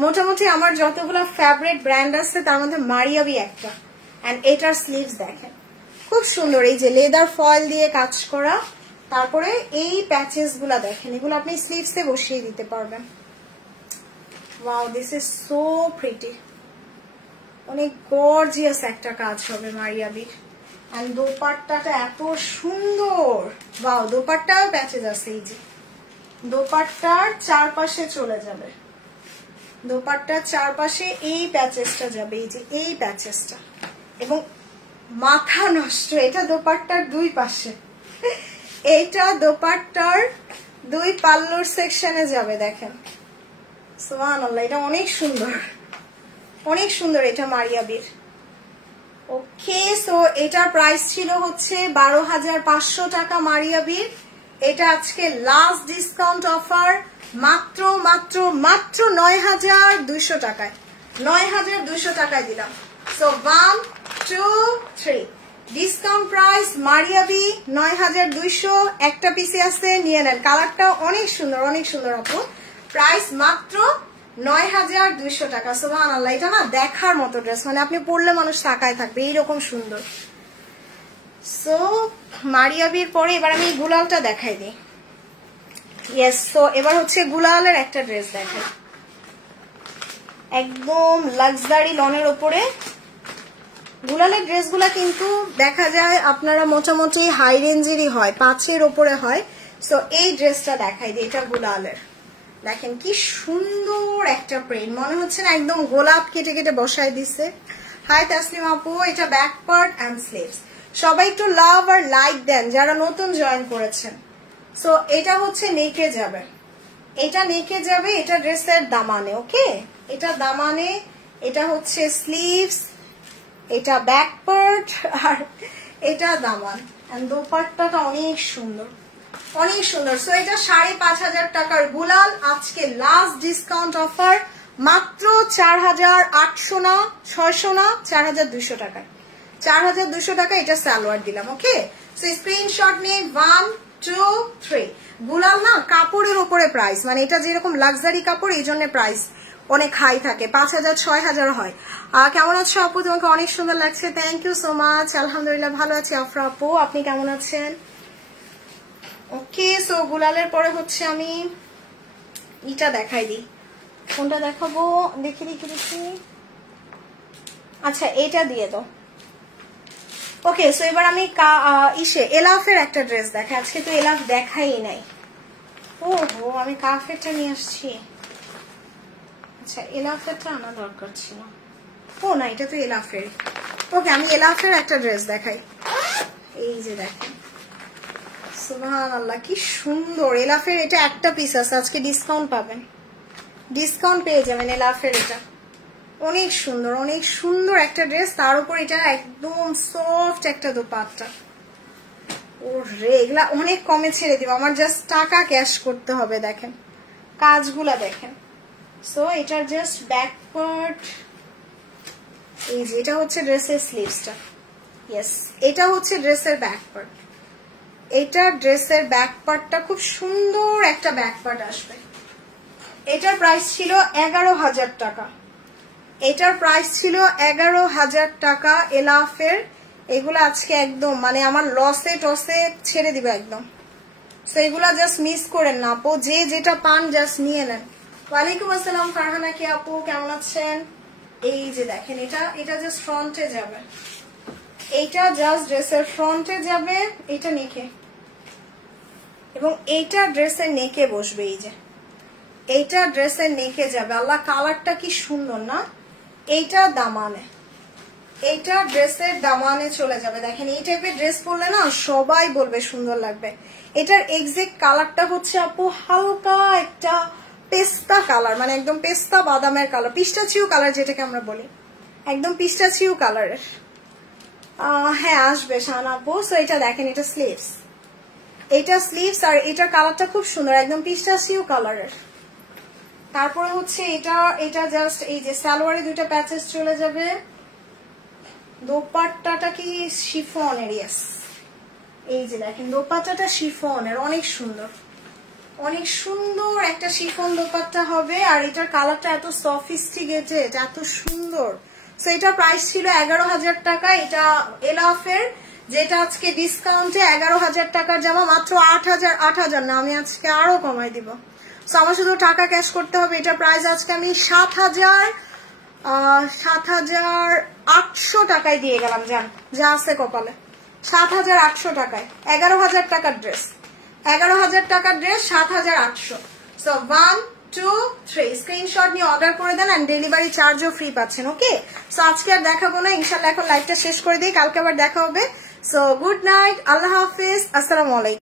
মোটামুটি আমার যতগুলো ফেভারিট ব্র্যান্ড আছে তার মধ্যে মারিয়াবি একটা। এন্ড এটার স্লিভস দেখেন খুব সুন্দর, এই যে লেদার ফয়েল দিয়ে কাজ করা। তারপরে এই প্যাচেস গুলা দেখেন, এগুলো আপনি স্লিভসে বসিয়ে দিতে পারবেন। Wow, this is so pretty, অনেক গর্জিয়াস একটা কাজ হবে মারিয়াবির। এন্ড দোপাট্টাটা এত সুন্দর। ওয়াও, দোপাট্টাও প্যাচেস আছে। এই যে দোপাট্টার চারপাশে চলে যাবে, দোপাট্টার চারপাশে এই প্যাচেসটা যাবে, এই যে এই প্যাচেসটা। এবং মাথা নষ্ট, এটা দোপাট্টার দুই পাশে, এটা দোপাট্টার দুই পাল্লুর সেকশনে যাবে। দেখেন সুবহানাল্লাহ, এটা অনেক সুন্দর, অনেক সুন্দর। এটা মারিয়াবির। ওকে, সো এটার প্রাইস ছিল হচ্ছে 12,500 টাকা মারিয়াবির। এটা আজকে লাস্ট ডিসকাউন্ট অফার, মাত্র মাত্র মাত্র 9,200 টাকায়, 9,200 টাকায় দিলাম। So 1 2 3 discount price Maria B 9,200। একটা পিসে আছে, নিয়ে নেন। কালারটা অনেক সুন্দর, অনেক সুন্দর আপু। প্রাইস মাত্র 9,200 টাকা। সুবহানাল্লাহ, এটা না দেখার মতো ড্রেস, মানে আপনি পরলে মানুষ তাকায় থাকবে, এইরকম সুন্দর। সো মারিয়াবির পরে এবার আমি গুলালটা দেখাই দিই। ইয়েস, সো এবার হচ্ছে গুলালের একটা ড্রেস দেখাই, একদম লাক্সারি লনের ওপরে। গুলালের ড্রেসগুলা কিন্তু দেখা যায় আপনারা মোটামুটি হাই রেঞ্জেরই হয়, 5-এর ওপরে হয়। সো এই ড্রেসটা দেখাই দিই, এটা গুলালের। দেখেন কি সুন্দর একটা প্রিন্ট, মনে হচ্ছে না একদম গোলাপ কেটে কেটে বসায় দিছে। হাই তাসলিম আপু, এটা ব্যাক পার্ট এন্ড স্লিভস। সবাই একটু লাভ আর লাইক দেন যারা নতুন জয়েন করেছেন। সো এটা হচ্ছে নেকে যাবে, এটা নেকে যাবে, এটা ড্রেসের দামানে। ওকে, এটা দামানে, এটা হচ্ছে স্লিভস, এটা ব্যাক পার্ট, আর এটা দামান। এন্ড দোপাট্টাটা অনেক সুন্দর, অনেক সুন্দর। সো এটা 5,500 টাকার গুলাল, আজকে লাস্ট ডিসকাউন্ট অফার, মাত্র 4,800 না 600 না 4,200 টাকায়, 4,200 টাকা এটা সালোয়ার দিলাম। ওকে, সো স্ক্রিনশট নিয়ে 1 2 3। গুলাল না কাপড়ের উপরে প্রাইস, মানে এটা যেরকম লাক্সারি কাপড় এই জন্য প্রাইস অনেক হাই থাকে, 5,000 6,000 হয়। কেমন আছো আপু? তোমাকে অনেক সুন্দর লাগছে, থ্যাংক ইউ সো মাচ। আলহামদুলিল্লাহ ভালো আছি আফরা আপু, আপনি কেমন আছেন? ওকে, সো গুলালের পরে হচ্ছে আমি এটা দেখাই দিই, কোনটা দেখাবো দেখি দেখি দেখি। আচ্ছা, এটা দিয়ে দাও। ওকে, সো এবার আমি এলাফের একটা ড্রেস দেখাই। আজকে তো এলাফ দেখাই নাই। ওহো, আমি কাফেরটা নিয়ে আসছি। আচ্ছা, এলাফেরটা আনা দরকার ছিল। ও না, এটা তো এলাফের। ওকে, আমি এলাফের একটা ড্রেস দেখাই। এই যে দেখেন, সুবহানাল্লাহ কি সুন্দর। এলাফের এটা একটা পিস আছে, আজকে ডিসকাউন্ট পাবেন, ডিসকাউন্ট পেয়ে যাবেন। এলাফের এটা অনেক সুন্দর, অনেক সুন্দর একটা ড্রেস, তার উপর এটা একদম সফট একটা দোপাট্টা। ওরে, এগুলা অনেক কমে ছেড়ে দিব, আমার জাস্ট টাকা ক্যাশ করতে হবে। দেখেন কাজগুলা দেখেন। সো এটার জাস্ট ব্যাক পার্ট, এই যে এটা হচ্ছে ড্রেসের স্লিভসটা। ইয়েস, এটা হচ্ছে ড্রেসের ব্যাক পার্ট। এটা ড্রেসের ব্যাক পার্টটা খুব সুন্দর একটা ব্যাক পার্ট আসবে। এটার প্রাইস ছিল 11,000 টাকা, এটার প্রাইস ছিল 11,000 টাকা এলাফের। এগুলো আজকে একদম মানে আমার লসে টসে ছেড়ে দিবে একদম। তো এগুলা জাস্ট মিস করেন না আপু, যে যেটা পান জাস্ট নিয়ে নেন। ওয়ালাইকুম আসসালাম ফারহানা কি আপু, কেমন আছেন? এই যে দেখেন, এটা জাস্ট ফ্রন্টে যাবে, এইটা জাস্ট ড্রেসের ফ্রন্টে যাবে, এটা নেকে, এবং এইটা ড্রেসের নেকে বসবে। এই যে এইটা ড্রেসের নেকে যাবে। আল্লাহ, কালারটা কি সুন্দর না? এইটা দামানে, এইটা ড্রেসের দামানে চলে যাবে। দেখেন এই টাইপের ড্রেস পরলে না সবাই বলবে সুন্দর লাগবে। এটার এক্সাক্ট কালারটা হচ্ছে আপু হালকা একটা পেস্তা কালার, মানে একদম পেস্তা বাদামের কালার, পিস্তাচিও কালার যেটাকে আমরা বলি, একদম পিস্তাচিও কালারের। হ্যাঁ আসবে শাহানা আপু। সো এটা দেখেন, এটা স্লিভস, এটা স্লিভস, আর এটার কালারটা খুব সুন্দর, একদম পিস্তাচিও কালারের। তারপরে হচ্ছে এটা জাস্ট এই যে সালোয়ারে দুইটা প্যাচেস চলে যাবে। দোপাট্টাটা কি শিফনের? ইয়েস, এই যে দেখেন দোপাট্টাটা শিফনের, অনেক সুন্দর, অনেক সুন্দর একটা শিফন দোপাট্টা হবে। আর এটার কালারটা এত সফিস্টিকেটেড, এত সুন্দর। সো এটা প্রাইস ছিল 11,000 টাকা। এটা এলাফের, যেটা আজকে ডিসকাউন্টে 11,000 টাকার জামা মাত্র 8,000 না, আমি আজকে আরো কমাই দিব। সো আমার শুধু টাকা ক্যাশ করতে হবে। এটা প্রাইস আজকে আমি 7,800 টাকায় দিয়ে গেলাম, জান যা আছে কপালে, 7,800 টাকায়। 11,000 টাকার ড্রেস, 11,000 টাকার ড্রেস 7,800। সো 1 2 3 স্ক্রিনশট নিয়ে অর্ডার করে দেন, এন্ড ডেলিভারি চার্জও ফ্রি পাচ্ছেন। ওকে, সো আজকে আর দেখাবো না, ইনশাল্লাহ এখন লাইভটা শেষ করে দিই, কালকে আবার দেখা হবে। সো গুড নাইট, আল্লাহ হাফিজ, আসসালামু আলাইকুম।